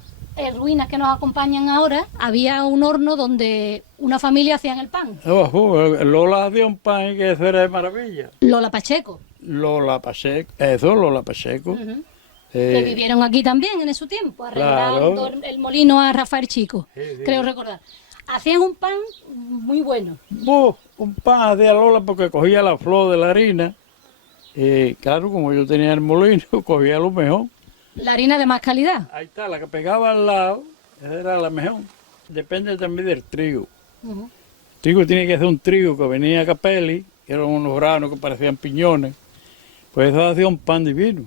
ruinas que nos acompañan ahora, había un horno donde una familia hacían el pan. Lola hacía un pan que eso era de maravilla. Lola Pacheco. Lola Pacheco, eso, Lola Pacheco. Que vivieron aquí también en su tiempo, arreglando el molino a Rafael Chico, creo recordar. Hacían un pan muy bueno. Un pan hacía Lola porque cogía la flor de la harina. Claro, como yo tenía el molino, cogía lo mejor. La harina de más calidad. Ahí está, la que pegaba al lado, esa era la mejor. Depende también del trigo. El trigo tiene que ser un trigo que venía a Capelli, que eran unos granos que parecían piñones. Pues eso hacía un pan divino.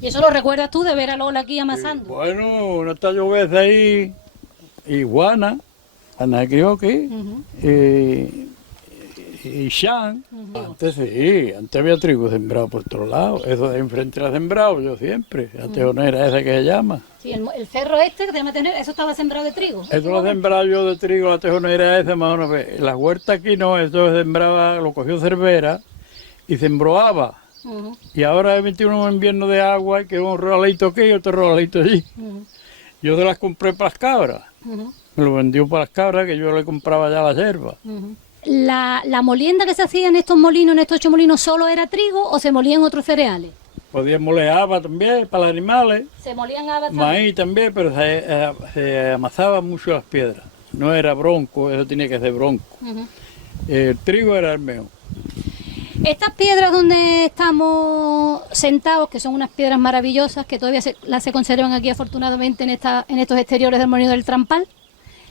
¿Y eso lo recuerdas tú de ver a Lola aquí amasando? Bueno, no está lloviendo ahí, Iguana, Ana crió aquí, y Shan. Antes sí, antes había trigo sembrado por todos lados. Eso de enfrente era sembrado yo siempre, la tejonera esa que se llama. Sí, el cerro este que se llama tejonera, eso estaba sembrado de trigo. Eso lo sembraba yo de trigo, la tejonera esa más o menos. La huerta aquí no, eso se sembraba, lo cogió Cervera y sembró haba. Y ahora he metido un invierno de agua y que un rolalito aquí y otro rolalito allí. Yo se las compré para las cabras. Me lo vendió para las cabras, que yo le compraba ya la hierba. ¿La molienda que se hacía en estos molinos, en estos 8 molinos, solo era trigo o se molían otros cereales? Podían moler haba también para los animales. Se molían habas también. Maíz también, pero se amasaban mucho las piedras. No era bronco, eso tenía que ser bronco. El trigo era el mejor. Estas piedras donde estamos sentados, que son unas piedras maravillosas, que todavía se conservan aquí afortunadamente en estos exteriores del molino del Trampal,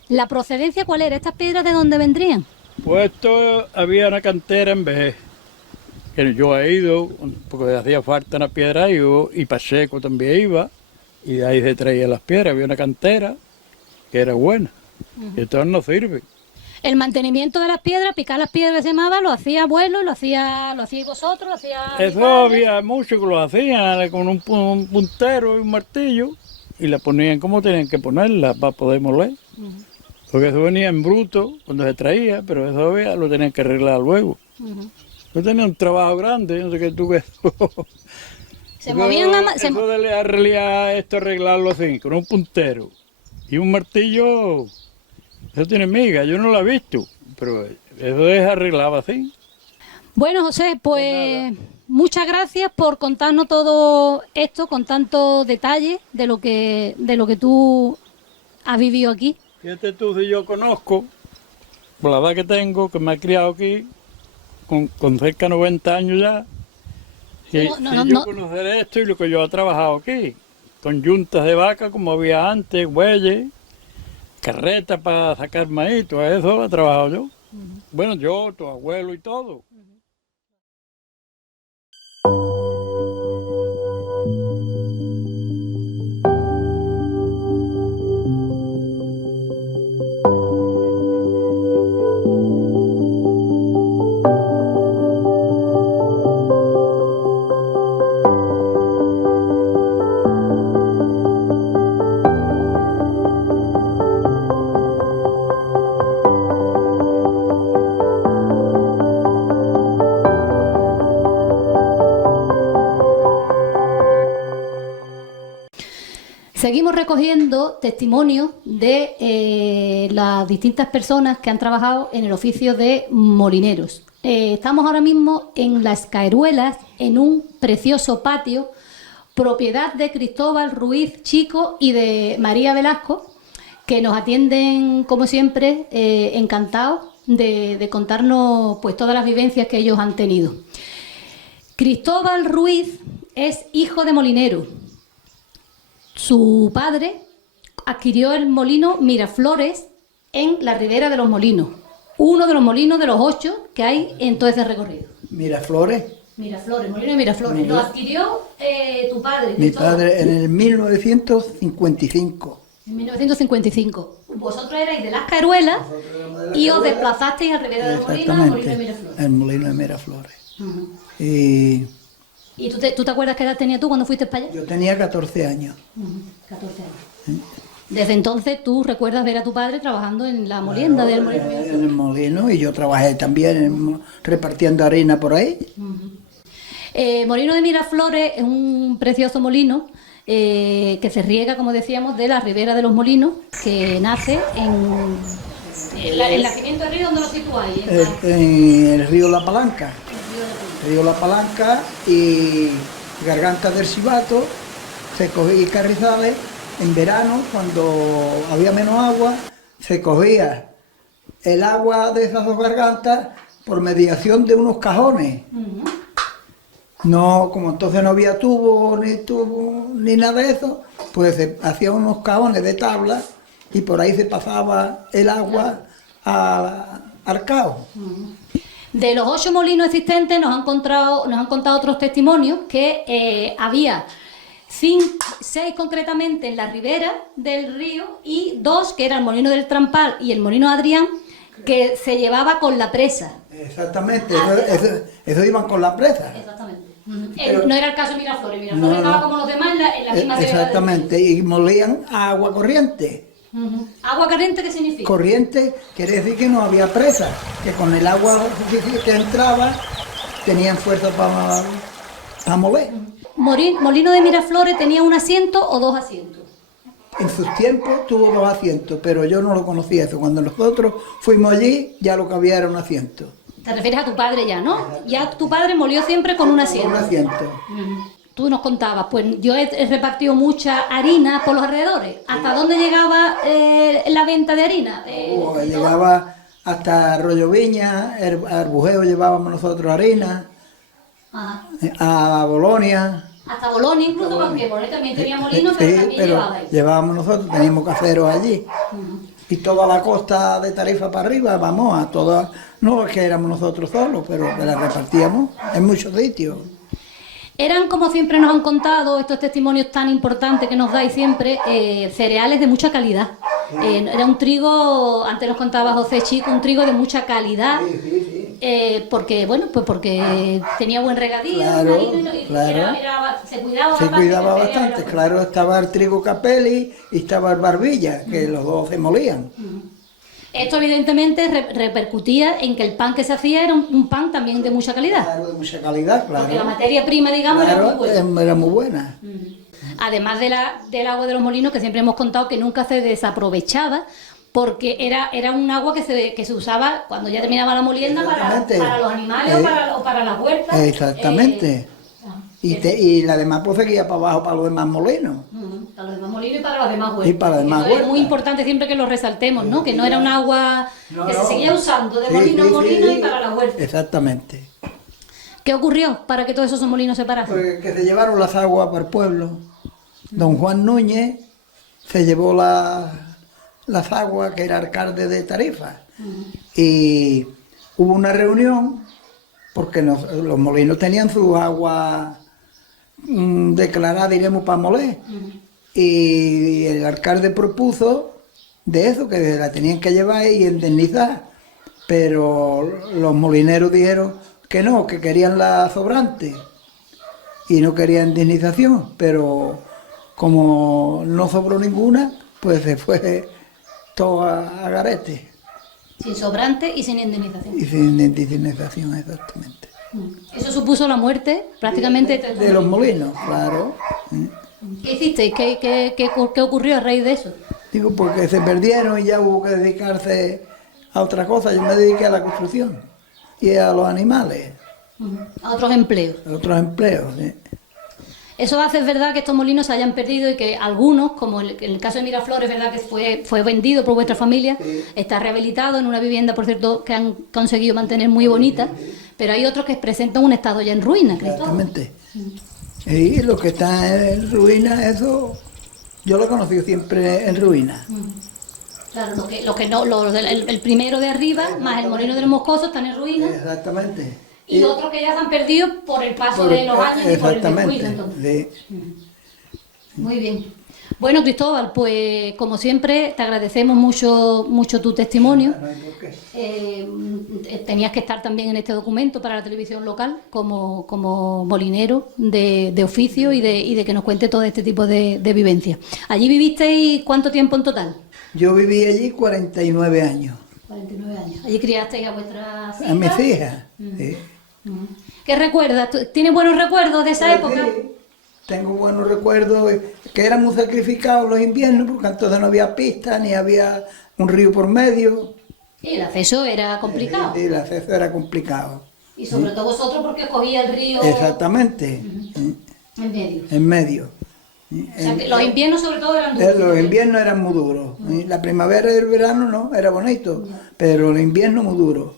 ¿la procedencia cuál era? ¿Estas piedras de dónde vendrían? Pues esto había una cantera en vez, que yo he ido, porque hacía falta una piedra y Pacheco también iba, y de ahí se traían las piedras, había una cantera que era buena, y entonces no sirve. El mantenimiento de las piedras, picar las piedras se llamaba, lo hacía abuelo, lo hacíais vosotros, lo hacía... Eso había muchos que lo hacían con un puntero y un martillo, y la ponían como tenían que ponerla para poder moler. Porque eso venía en bruto cuando se traía, pero eso lo tenían que arreglar luego. Yo tenía un trabajo grande, no sé qué tú que... Se movían Eso de arreglarlo así, con un puntero y un martillo... Eso tiene miga, yo no lo he visto, pero eso es arreglado así. Bueno, José, pues muchas gracias por contarnos todo esto con tanto detalle de lo que tú has vivido aquí. Fíjate tú, si yo conozco, por la edad que tengo, que me he criado aquí, con cerca de 90 años ya, yo conocer esto y lo que yo he trabajado aquí, con yuntas de vaca como había antes, bueyes, carretas para sacar maíz, todo eso lo he trabajado yo. Bueno, yo, tu abuelo y todo. Seguimos recogiendo testimonios de las distintas personas que han trabajado en el oficio de molineros. Estamos ahora mismo en Las Caeruelas, en un precioso patio, propiedad de Cristóbal Ruiz Chico y de María Velasco, que nos atienden, como siempre, encantados de contarnos pues todas las vivencias que ellos han tenido. Cristóbal Ruiz es hijo de molinero. Su padre adquirió el molino Miraflores en la Ribera de los Molinos, uno de los molinos de los 8 que hay en todo ese recorrido. ¿Miraflores? Miraflores, molino de Miraflores. Lo adquirió tu padre. Mi padre en el 1955. En 1955. Vosotros erais de Las Caeruelas y os desplazasteis a Ribera de los Molinos al molino de Miraflores. El molino de Miraflores. ¿Y tú te acuerdas qué edad tenías tú cuando fuiste para allá? Yo tenía 14 años. 14 años. Desde entonces tú recuerdas ver a tu padre trabajando en la molienda del molino. En el molino, y yo trabajé también repartiendo harina por ahí. Molino de Miraflores es un precioso molino que se riega, como decíamos, de la ribera de los molinos, que nace en el nacimiento del río. ¿Dónde lo situáis? En el río La Palanca. Río La Palanca y Garganta del Cibato, se cogía y Carrizales. En verano, cuando había menos agua, se cogía el agua de esas dos gargantas por mediación de unos cajones. No, como entonces no había tubo ni nada de eso, pues se hacían unos cajones de tabla y por ahí se pasaba el agua al cao. De los 8 molinos existentes nos han contado otros testimonios que había 6 concretamente en la ribera del río y 2 que eran el molino del Trampal y el molino Adrián, que se llevaba con la presa. Exactamente, eso iban con la presa. Exactamente. Pero- no era el caso de Miraflores. Miraflores estaba como los demás en la misma ribera. Exactamente, y molían a agua corriente. ¿Agua caliente qué significa? Corriente quiere decir que no había presa, que con el agua que entraba tenían fuerza para moler. ¿Molino de Miraflores tenía un asiento o 2 asientos? En sus tiempos tuvo 2 asientos, pero yo no lo conocía eso. Cuando nosotros fuimos allí, ya lo que había era un asiento. Te refieres a tu padre ya, ¿no? Ya tu padre molió siempre con un asiento. Un asiento. Tú nos contabas, pues yo he repartido mucha harina por los alrededores. ¿Hasta dónde llegaba la venta de harina? Llegaba hasta Arroyo Viña, Arbujeo llevábamos nosotros harina, Ajá. a Bolonia. Hasta Bolonia incluso, porque Bolonia también tenía molinos, pero Sí, también pero llevaba ahí. llevábamos nosotros, teníamos caseros allí. Y toda la costa de Tarifa para arriba, vamos, a todas, no es que éramos nosotros solos, pero que la repartíamos en muchos sitios. Eran, como siempre nos han contado, estos testimonios tan importantes que nos dais siempre, cereales de mucha calidad. Era un trigo, antes nos contaba José Chico, un trigo de mucha calidad, porque, bueno, pues porque tenía buen regadío, Claro, y claro. se cuidaba Se bastante. cuidaba que bastante, era- claro, estaba el trigo Capelli y estaba el Barbilla, que los dos se molían. Esto evidentemente repercutía en que el pan que se hacía era un pan también de mucha calidad, Claro, de mucha calidad, claro. porque la materia prima, digamos, era muy Claro, buena. era muy buena. Además del agua de los molinos, que siempre hemos contado que nunca se desaprovechaba, porque era un agua que se usaba cuando ya terminaba la molienda para Exactamente. los animales o para las huertas. Exactamente. Y la demás pues seguía para abajo para los demás molinos. Para los demás molinos y para los demás huertas. Y para las demás Eso es huertas. muy importante siempre que lo resaltemos, ¿no? Que no era un agua que se seguía usando de Sí, molino sí, en molino sí. y para la huerta. Exactamente. ¿Qué ocurrió para que todos esos molinos se parasen? Pues que se llevaron las aguas para el pueblo. Don Juan Núñez se llevó las aguas, que era alcalde de Tarifa. Y hubo una reunión, porque los molinos tenían su agua declarada, diremos, para moler. Y el alcalde propuso de eso, que la tenían que llevar y indemnizar. Pero los molineros dijeron que no, que querían la sobrante y no querían indemnización, pero como no sobró ninguna, pues se fue todo a garete Sin sobrante y sin indemnización. y sin indemnización, exactamente. Eso supuso la muerte prácticamente De los molinos, claro. ¿Qué hicisteis? ¿Qué ocurrió a raíz de eso? Digo, porque se perdieron y ya hubo que dedicarse a otra cosa. Yo me dediqué a la construcción y a los animales, A otros empleos. a otros empleos. ¿Sí? Eso hace, es verdad, que estos molinos se hayan perdido y que algunos, como en el caso de Miraflores, es verdad que fue vendido por vuestra familia, está rehabilitado en una vivienda, por cierto, que han conseguido mantener muy bonita, pero hay otros que presentan un estado ya en ruina, Cristóbal. Exactamente. Y lo que está en ruina, eso yo lo he conocido siempre en ruina. Claro, el primero de arriba, más el molino del Moscoso, están en ruina, Exactamente. y otros que ya se han perdido por el paso de los años y por el descuido, Exactamente. entonces. Sí. Muy bien. Bueno, Cristóbal, pues como siempre te agradecemos mucho tu testimonio. No hay por qué. Tenías que estar también en este documento para la televisión local como molinero de oficio y de que nos cuente todo este tipo de vivencias. ¿Allí vivisteis cuánto tiempo en total? Yo viví allí 49 años. 49 años. ¿Allí criasteis a vuestras hijas? A mis hijas. Sí. ¿Qué recuerdas? ¿Tienes buenos recuerdos de esa época? Sí, tengo buenos recuerdos, que eran muy sacrificados los inviernos, porque entonces no había pista, ni había un río por medio. Y el acceso era complicado. Sí, el acceso era complicado. Y sobre todo vosotros porque cogía el río... Exactamente. En medio. En medio. O sea, que los inviernos sobre todo eran duros. Los inviernos eran muy duros. La primavera y el verano no, era bonito, pero los inviernos muy duros.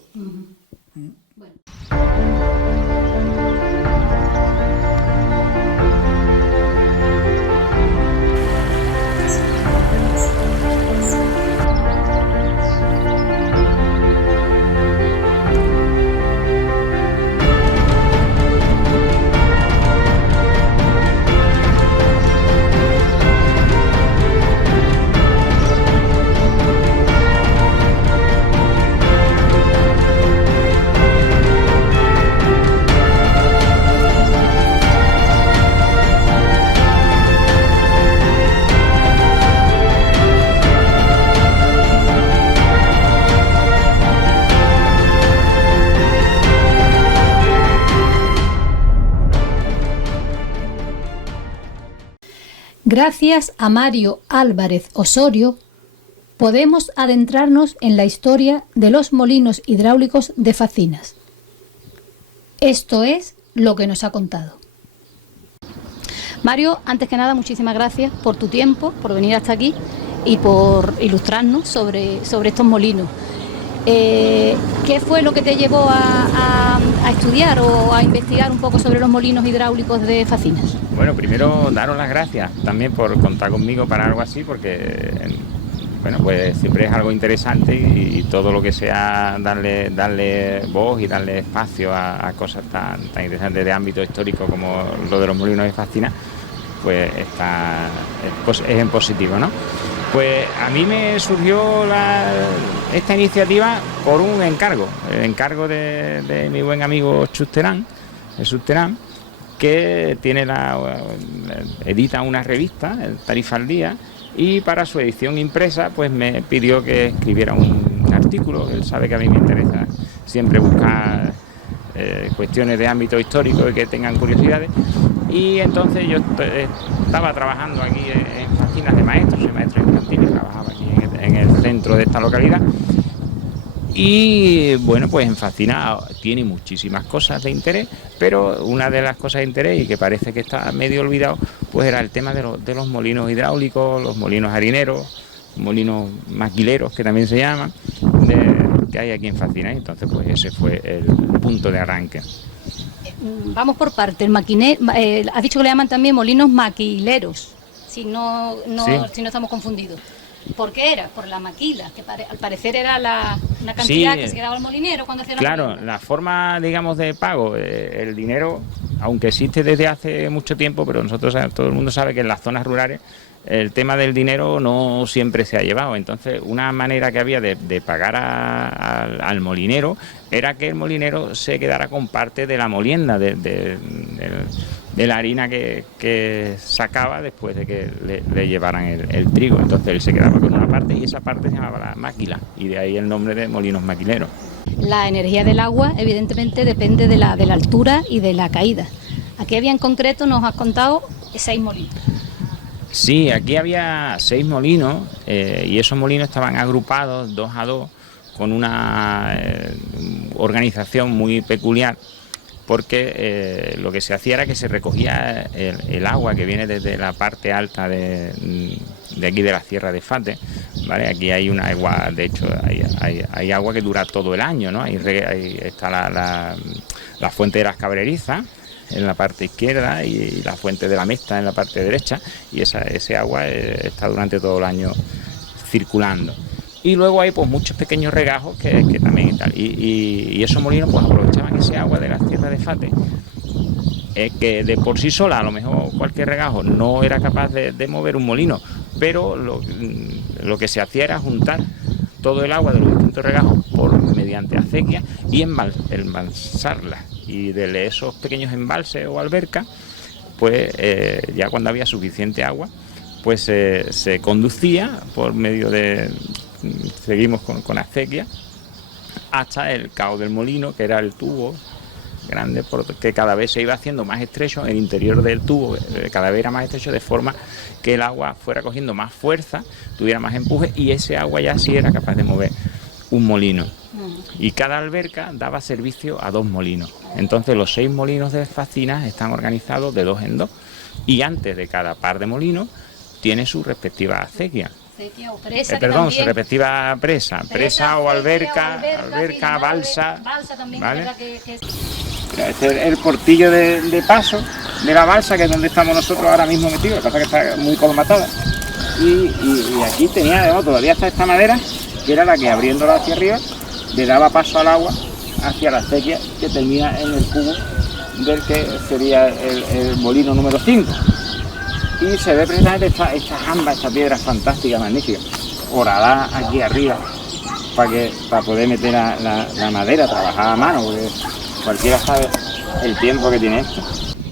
Gracias a Mario Álvarez Osorio, podemos adentrarnos en la historia de los molinos hidráulicos de Facinas. Esto es lo que nos ha contado. Mario, antes que nada, muchísimas gracias por tu tiempo, por venir hasta aquí y por ilustrarnos sobre estos molinos. ¿Qué fue lo que te llevó a estudiar o a investigar un poco sobre los molinos hidráulicos de Facinas? Bueno, primero daros las gracias también por contar conmigo para algo así, porque bueno, pues siempre es algo interesante y todo lo que sea darle voz y darle espacio a cosas tan interesantes de ámbito histórico como lo de los molinos de Facinas, pues es en positivo, ¿no? Pues a mí me surgió esta iniciativa por un encargo, el encargo de mi buen amigo Jesús Terán, que edita una revista, el Tarifa al Día, y para su edición impresa pues me pidió que escribiera un artículo. Él sabe que a mí me interesa siempre buscar cuestiones de ámbito histórico y que tengan curiosidades, y entonces yo estaba trabajando aquí en Facinas de maestro, soy maestro infantil y trabajaba aquí en el centro de esta localidad. Y bueno, pues en Facinas tiene muchísimas cosas de interés, pero una de las cosas de interés y que parece que está medio olvidado, pues era el tema de los molinos hidráulicos, los molinos harineros, molinos maquileros que también se llaman, que hay aquí en Facinas. Entonces pues ese fue el punto de arranque. Vamos por partes. Has dicho que le llaman también molinos maquileros, si no estamos confundidos. ¿Por qué era? Por la maquila, que al parecer era una cantidad que se quedaba al molinero cuando hacía la Claro, maquila. la forma, digamos, de pago, el dinero, aunque existe desde hace mucho tiempo, pero todo el mundo sabe que en las zonas rurales el tema del dinero no siempre se ha llevado. Entonces, una manera que había de pagar al molinero era que el molinero se quedara con parte de la molienda, de la harina que sacaba después de que le llevaran el trigo. Entonces él se quedaba con una parte y esa parte se llamaba la máquila, y de ahí el nombre de molinos maquileros. La energía del agua evidentemente depende de la altura y de la caída. Aquí había en concreto, nos has contado, 6 molinos. Sí, aquí había 6 molinos y esos molinos estaban agrupados 2 a 2 con una organización muy peculiar, porque lo que se hacía era que se recogía el agua que viene desde la parte alta de aquí de la Sierra de Fate, ¿vale? Aquí hay una agua, de hecho hay agua que dura todo el año, ¿no? Ahí está la fuente de las Cabrerizas en la parte izquierda y la fuente de la Mesta en la parte derecha, y ese agua está durante todo el año circulando. Y luego hay pues muchos pequeños regajos que también y tal. Y esos molinos pues aprovechaban ese agua de la Sierra de Fate que de por sí sola a lo mejor cualquier regajo no era capaz de mover un molino, pero lo que se hacía era juntar todo el agua de los distintos regajos mediante acequia y embalsarla, y de esos pequeños embalses o albercas, pues ya cuando había suficiente agua, pues se conducía por medio de, seguimos con acequia, hasta el cao del molino, que era el tubo grande, porque cada vez se iba haciendo más estrecho, el interior del tubo cada vez era más estrecho, de forma que el agua fuera cogiendo más fuerza, tuviera más empuje, y ese agua ya sí era capaz de mover un molino. Y cada alberca daba servicio a 2 molinos. Entonces los 6 molinos de Facinas están organizados de 2 en 2, y antes de cada par de molinos tiene su respectiva acequia. O presa, Su respectiva presa o alberca, balsa, también, ¿vale? Que Este es el portillo de paso de la balsa, que es donde estamos nosotros ahora mismo metidos. Lo que pasa es que está muy colmatada. Y aquí tenía, todavía está esta madera, que era la que, abriéndola hacia arriba, le daba paso al agua hacia la acequia, que termina en el cubo del que sería el molino número 5. Y se ve precisamente esta jamba, esta piedra fantástica, magnífica, horada aquí arriba, para poder meter la madera, trabajada a mano, porque cualquiera sabe el tiempo que tiene esto.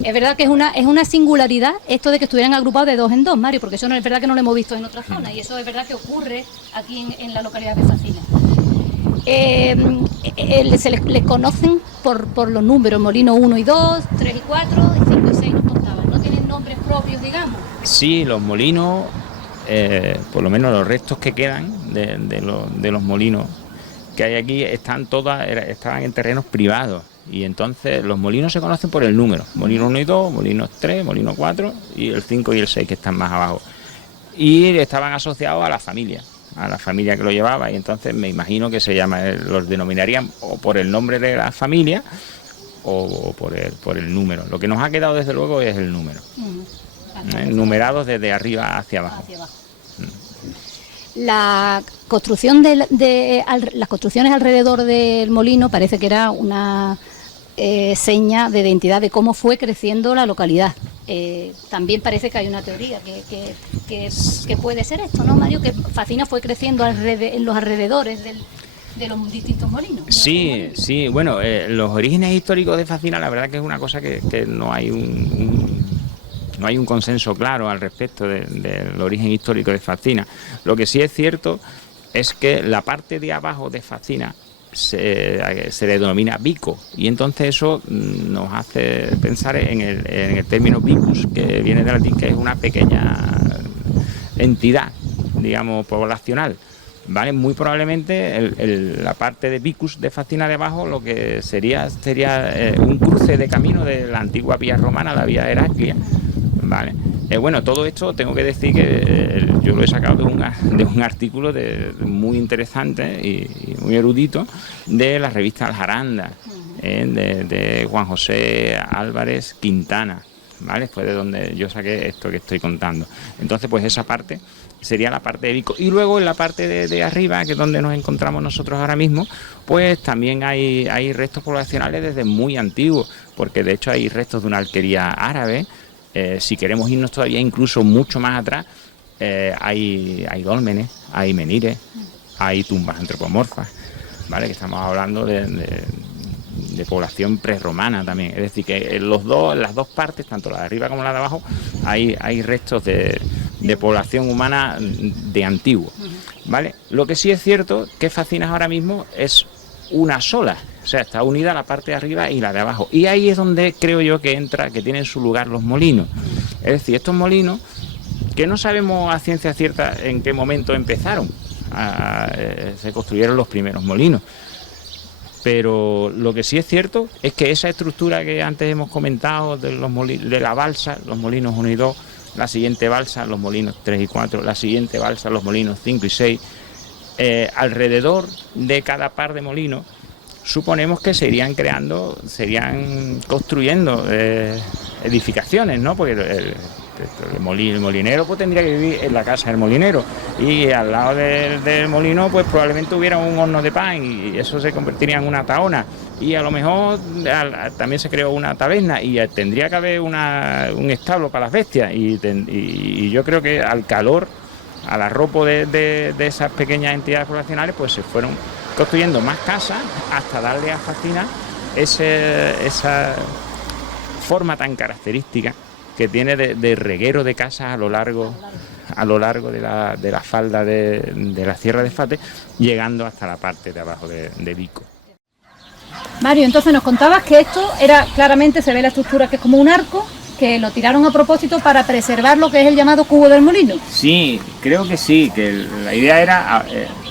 Es verdad que es una singularidad esto de que estuvieran agrupados de 2 en 2, Mario, porque eso no es verdad que no lo hemos visto en otras zonas, y eso es verdad que ocurre aquí en la localidad de Facinas. Se les conocen por los números, molino 1 y 2, 3 y 4, 5 y 6 nos contaban, no tienen nombres propios, digamos. Sí, los molinos, por lo menos los restos que quedan de los molinos que hay aquí, estaban en terrenos privados, y entonces los molinos se conocen por el número, molino 1 y 2, molino 3, molino 4 y el 5 y el 6 que están más abajo, y estaban asociados a la familia que lo llevaba, y entonces me imagino que los denominarían o por el nombre de la familia o por el número. Lo que nos ha quedado desde luego es el número, numerados desde arriba hacia abajo. La construcción las construcciones alrededor del molino parece que era una seña de identidad de cómo fue creciendo la localidad. También parece que hay una teoría que puede ser esto, ¿no, Mario? Que Facinas fue creciendo en los alrededores de los distintos molinos. Sí, bueno, los orígenes históricos de Facinas, la verdad que es una cosa que no hay no hay un consenso claro al respecto del origen histórico de Facinas. Lo que sí es cierto es que la parte de abajo de Facinas se le denomina bico, y entonces eso nos hace pensar en el término vicus, que viene del latín, que es una pequeña entidad, digamos, poblacional, ¿vale? Muy probablemente la parte de vicus de Facinas de abajo lo que sería un cruce de camino de la antigua vía romana, la vía Heraclia, ¿vale? Bueno, todo esto tengo que decir que yo lo he sacado de un artículo muy interesante y muy erudito de la revista Aljaranda, de Juan José Álvarez Quintana, ¿vale? Fue de donde yo saqué esto que estoy contando. Entonces, pues esa parte sería la parte de Vico. Y luego en la parte de arriba, que es donde nos encontramos nosotros ahora mismo, pues también hay restos poblacionales desde muy antiguos, porque de hecho hay restos de una alquería árabe. Si queremos irnos todavía incluso mucho más atrás, hay dólmenes, hay menires, hay tumbas antropomorfas, ¿vale? Que estamos hablando de población prerromana también. Es decir, que en las dos partes, tanto la de arriba como la de abajo, hay restos de población humana de antiguo, ¿vale? Lo que sí es cierto que Facinas ahora mismo es una sola. O sea, está unida la parte de arriba y la de abajo. Y ahí es donde creo yo que tienen su lugar los molinos. Es decir, estos molinos, que no sabemos a ciencia cierta en qué momento empezaron. Se construyeron los primeros molinos. Pero lo que sí es cierto es que esa estructura que antes hemos comentado de la balsa, los molinos 1 y 2, la siguiente balsa, los molinos 3 y 4, la siguiente balsa, los molinos 5 y 6, alrededor de cada par de molinos, suponemos que serían construyendo edificaciones, ¿no? Porque El molinero pues tendría que vivir en la casa del molinero, y al lado del molino pues probablemente hubiera un horno de pan, y eso se convertiría en una tahona, y a lo mejor también se creó una taberna, y tendría que haber un establo para las bestias, y yo creo que al calor, al arropo de esas pequeñas entidades poblacionales, pues se fueron construyendo más casas hasta darle a Facina esa forma tan característica que tiene de reguero de casas a lo largo de la falda de la Sierra de Fate, llegando hasta la parte de abajo de Vico. Mario, entonces nos contabas que esto era, claramente se ve la estructura que es como un arco, que lo tiraron a propósito para preservar lo que es el llamado cubo del molino. Sí, creo que sí, que la idea era,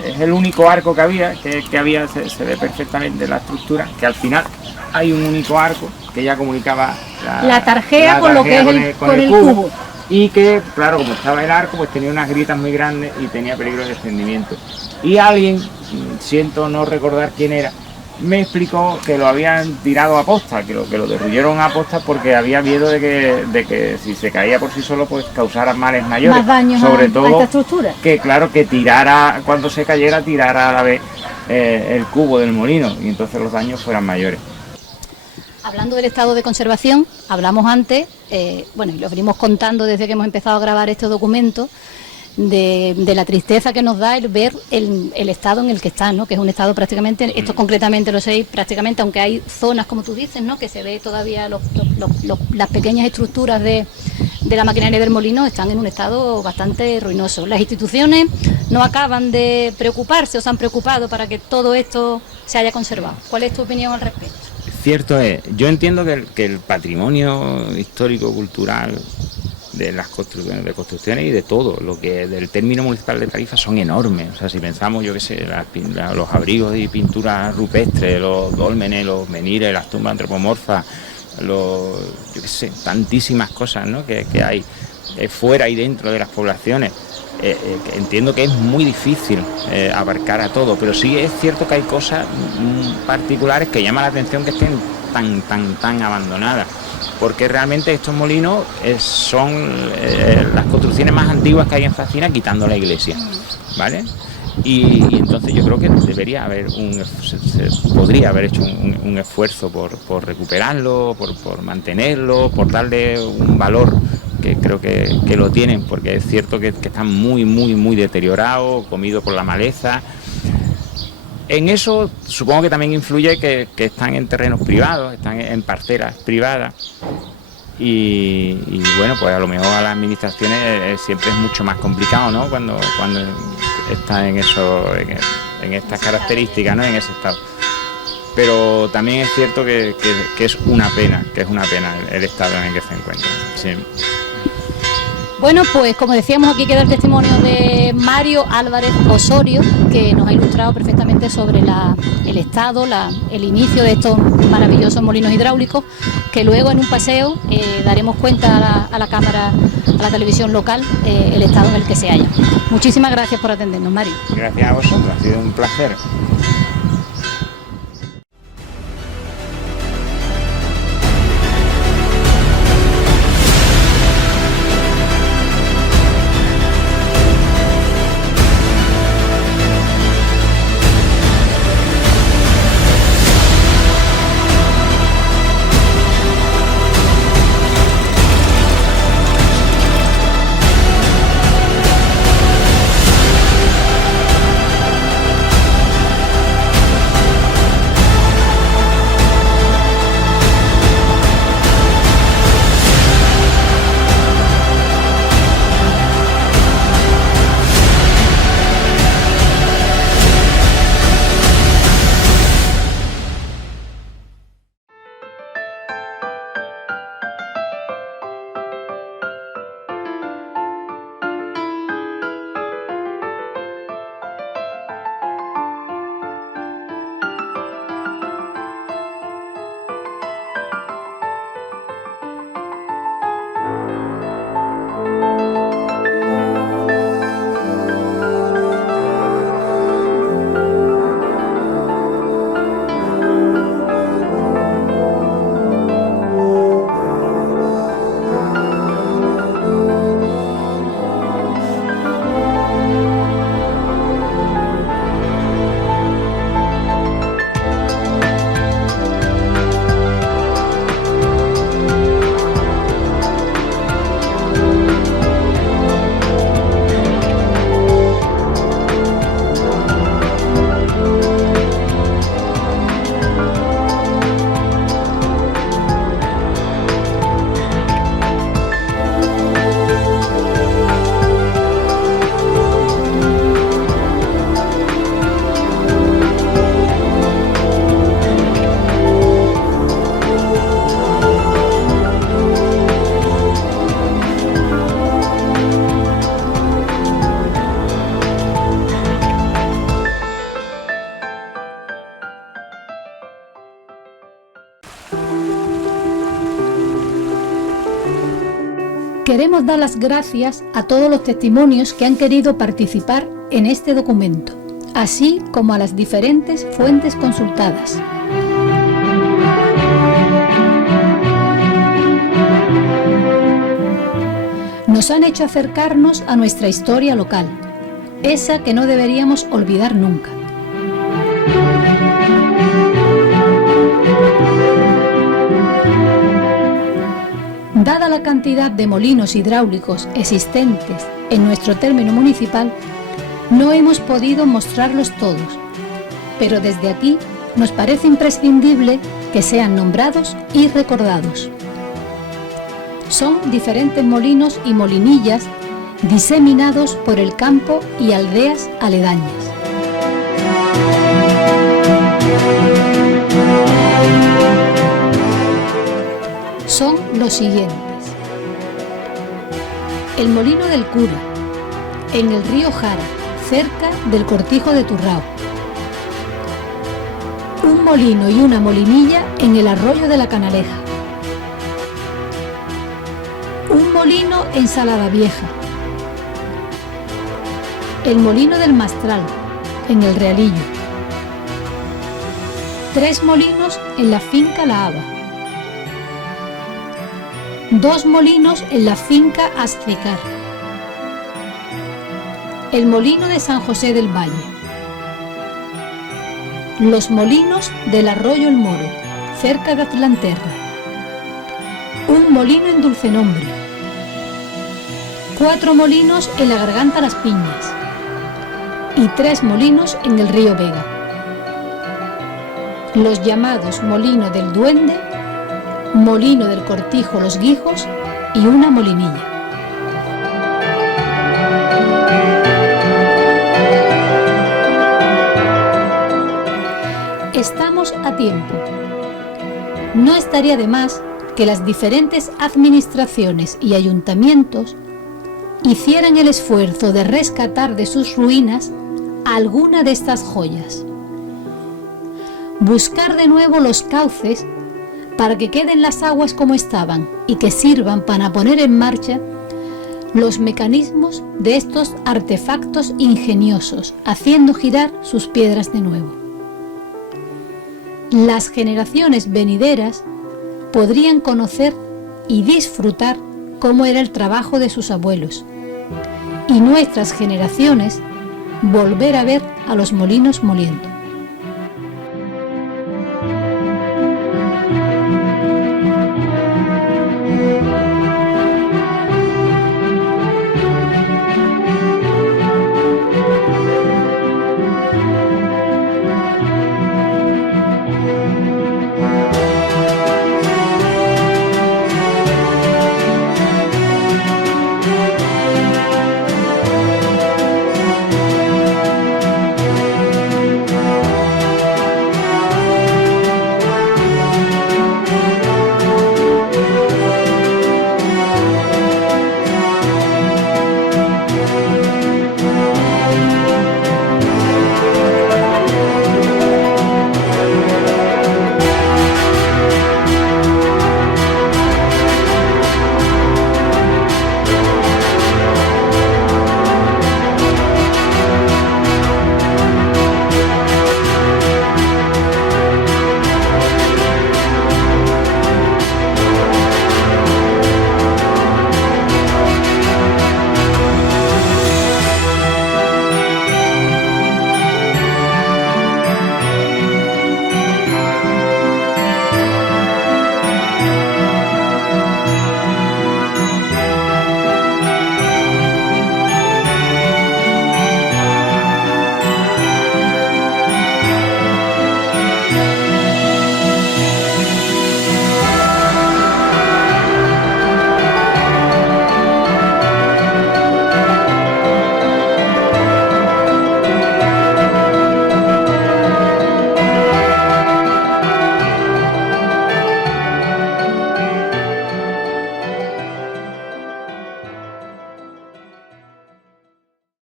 es el único arco que había, se ve perfectamente la estructura, que al final hay un único arco que ya comunicaba la tarjea con lo que es el cubo. Y que, claro, como estaba el arco, pues tenía unas grietas muy grandes y tenía peligro de desprendimiento. Y alguien, siento no recordar quién era, me explicó que lo habían tirado a posta, que lo derruyeron a posta porque había miedo de que si se caía por sí solo pues causara males mayores. Más daños sobre a todo esta estructura. Que claro, que tirara, cuando se cayera, tirara a la vez el cubo del molino, y entonces los daños fueran mayores. Hablando del estado de conservación, hablamos antes, y lo venimos contando desde que hemos empezado a grabar este documento, de la tristeza que nos da el ver el estado en el que está, ¿no? Que es un estado prácticamente, esto concretamente lo sé, prácticamente, aunque hay zonas, como tú dices, ¿no? Que se ve todavía las pequeñas estructuras de la maquinaria del molino están en un estado bastante ruinoso. Las instituciones no acaban de preocuparse o se han preocupado para que todo esto se haya conservado. ¿Cuál es tu opinión al respecto? Cierto es, yo entiendo que el patrimonio histórico-cultural de las construcciones y de todo, lo que del término municipal de Tarifa son enormes. O sea, si pensamos, yo qué sé, los abrigos y pinturas rupestres, los dólmenes, los menires, las tumbas antropomorfas, yo qué sé, tantísimas cosas, ¿no? que hay fuera y dentro de las poblaciones. Entiendo que es muy difícil abarcar a todo, pero sí es cierto que hay cosas particulares que llaman la atención que estén tan abandonadas, porque realmente estos molinos son las construcciones más antiguas que hay en Facina, quitando la iglesia, ¿vale? Y entonces yo creo que debería haber se podría haber hecho un esfuerzo por recuperarlo, por mantenerlo, por darle un valor, que creo que lo tienen, porque es cierto que están muy deteriorados, comidos por la maleza. En eso supongo que también influye que están en terrenos privados, están en parcelas privadas, y bueno, pues a lo mejor a las administraciones siempre es mucho más complicado, ¿no? Cuando está en estas características, ¿no? En ese estado. Pero también es cierto que es una pena, el estado en el que se encuentra. Sí. Bueno, pues como decíamos, aquí queda el testimonio de Mario Álvarez Osorio, que nos ha ilustrado perfectamente sobre el estado, el inicio de estos maravillosos molinos hidráulicos, que luego en un paseo daremos cuenta a la cámara, a la televisión local, el estado en el que se halla. Muchísimas gracias por atendernos, Mario. Gracias a vosotros, ha sido un placer. Queremos dar las gracias a todos los testimonios que han querido participar en este documento, así como a las diferentes fuentes consultadas. Nos han hecho acercarnos a nuestra historia local, esa que no deberíamos olvidar nunca. Dada la cantidad de molinos hidráulicos existentes en nuestro término municipal, no hemos podido mostrarlos todos, pero desde aquí nos parece imprescindible que sean nombrados y recordados. Son diferentes molinos y molinillas diseminados por el campo y aldeas aledañas. Son los siguientes: el molino del cura, en el río Jara, cerca del Cortijo de Turrao. Un molino y una molinilla en el arroyo de la Canaleja. Un molino en Salada Vieja. El molino del Mastral, en el Realillo. 3 molinos en la finca La Haba. 2 molinos en la finca Aztecar. El molino de San José del Valle. Los molinos del arroyo El Moro, cerca de Atlanterra. Un molino en Dulcenombre. 4 molinos en la Garganta Las Piñas. Y 3 molinos en el río Vega. Los llamados molino del Duende, molino del Cortijo Los Guijos y una molinilla. Estamos a tiempo. No estaría de más que las diferentes administraciones y ayuntamientos hicieran el esfuerzo de rescatar de sus ruinas alguna de estas joyas. Buscar de nuevo los cauces para que queden las aguas como estaban y que sirvan para poner en marcha los mecanismos de estos artefactos ingeniosos, haciendo girar sus piedras de nuevo. Las generaciones venideras podrían conocer y disfrutar cómo era el trabajo de sus abuelos, y nuestras generaciones volver a ver a los molinos moliendo.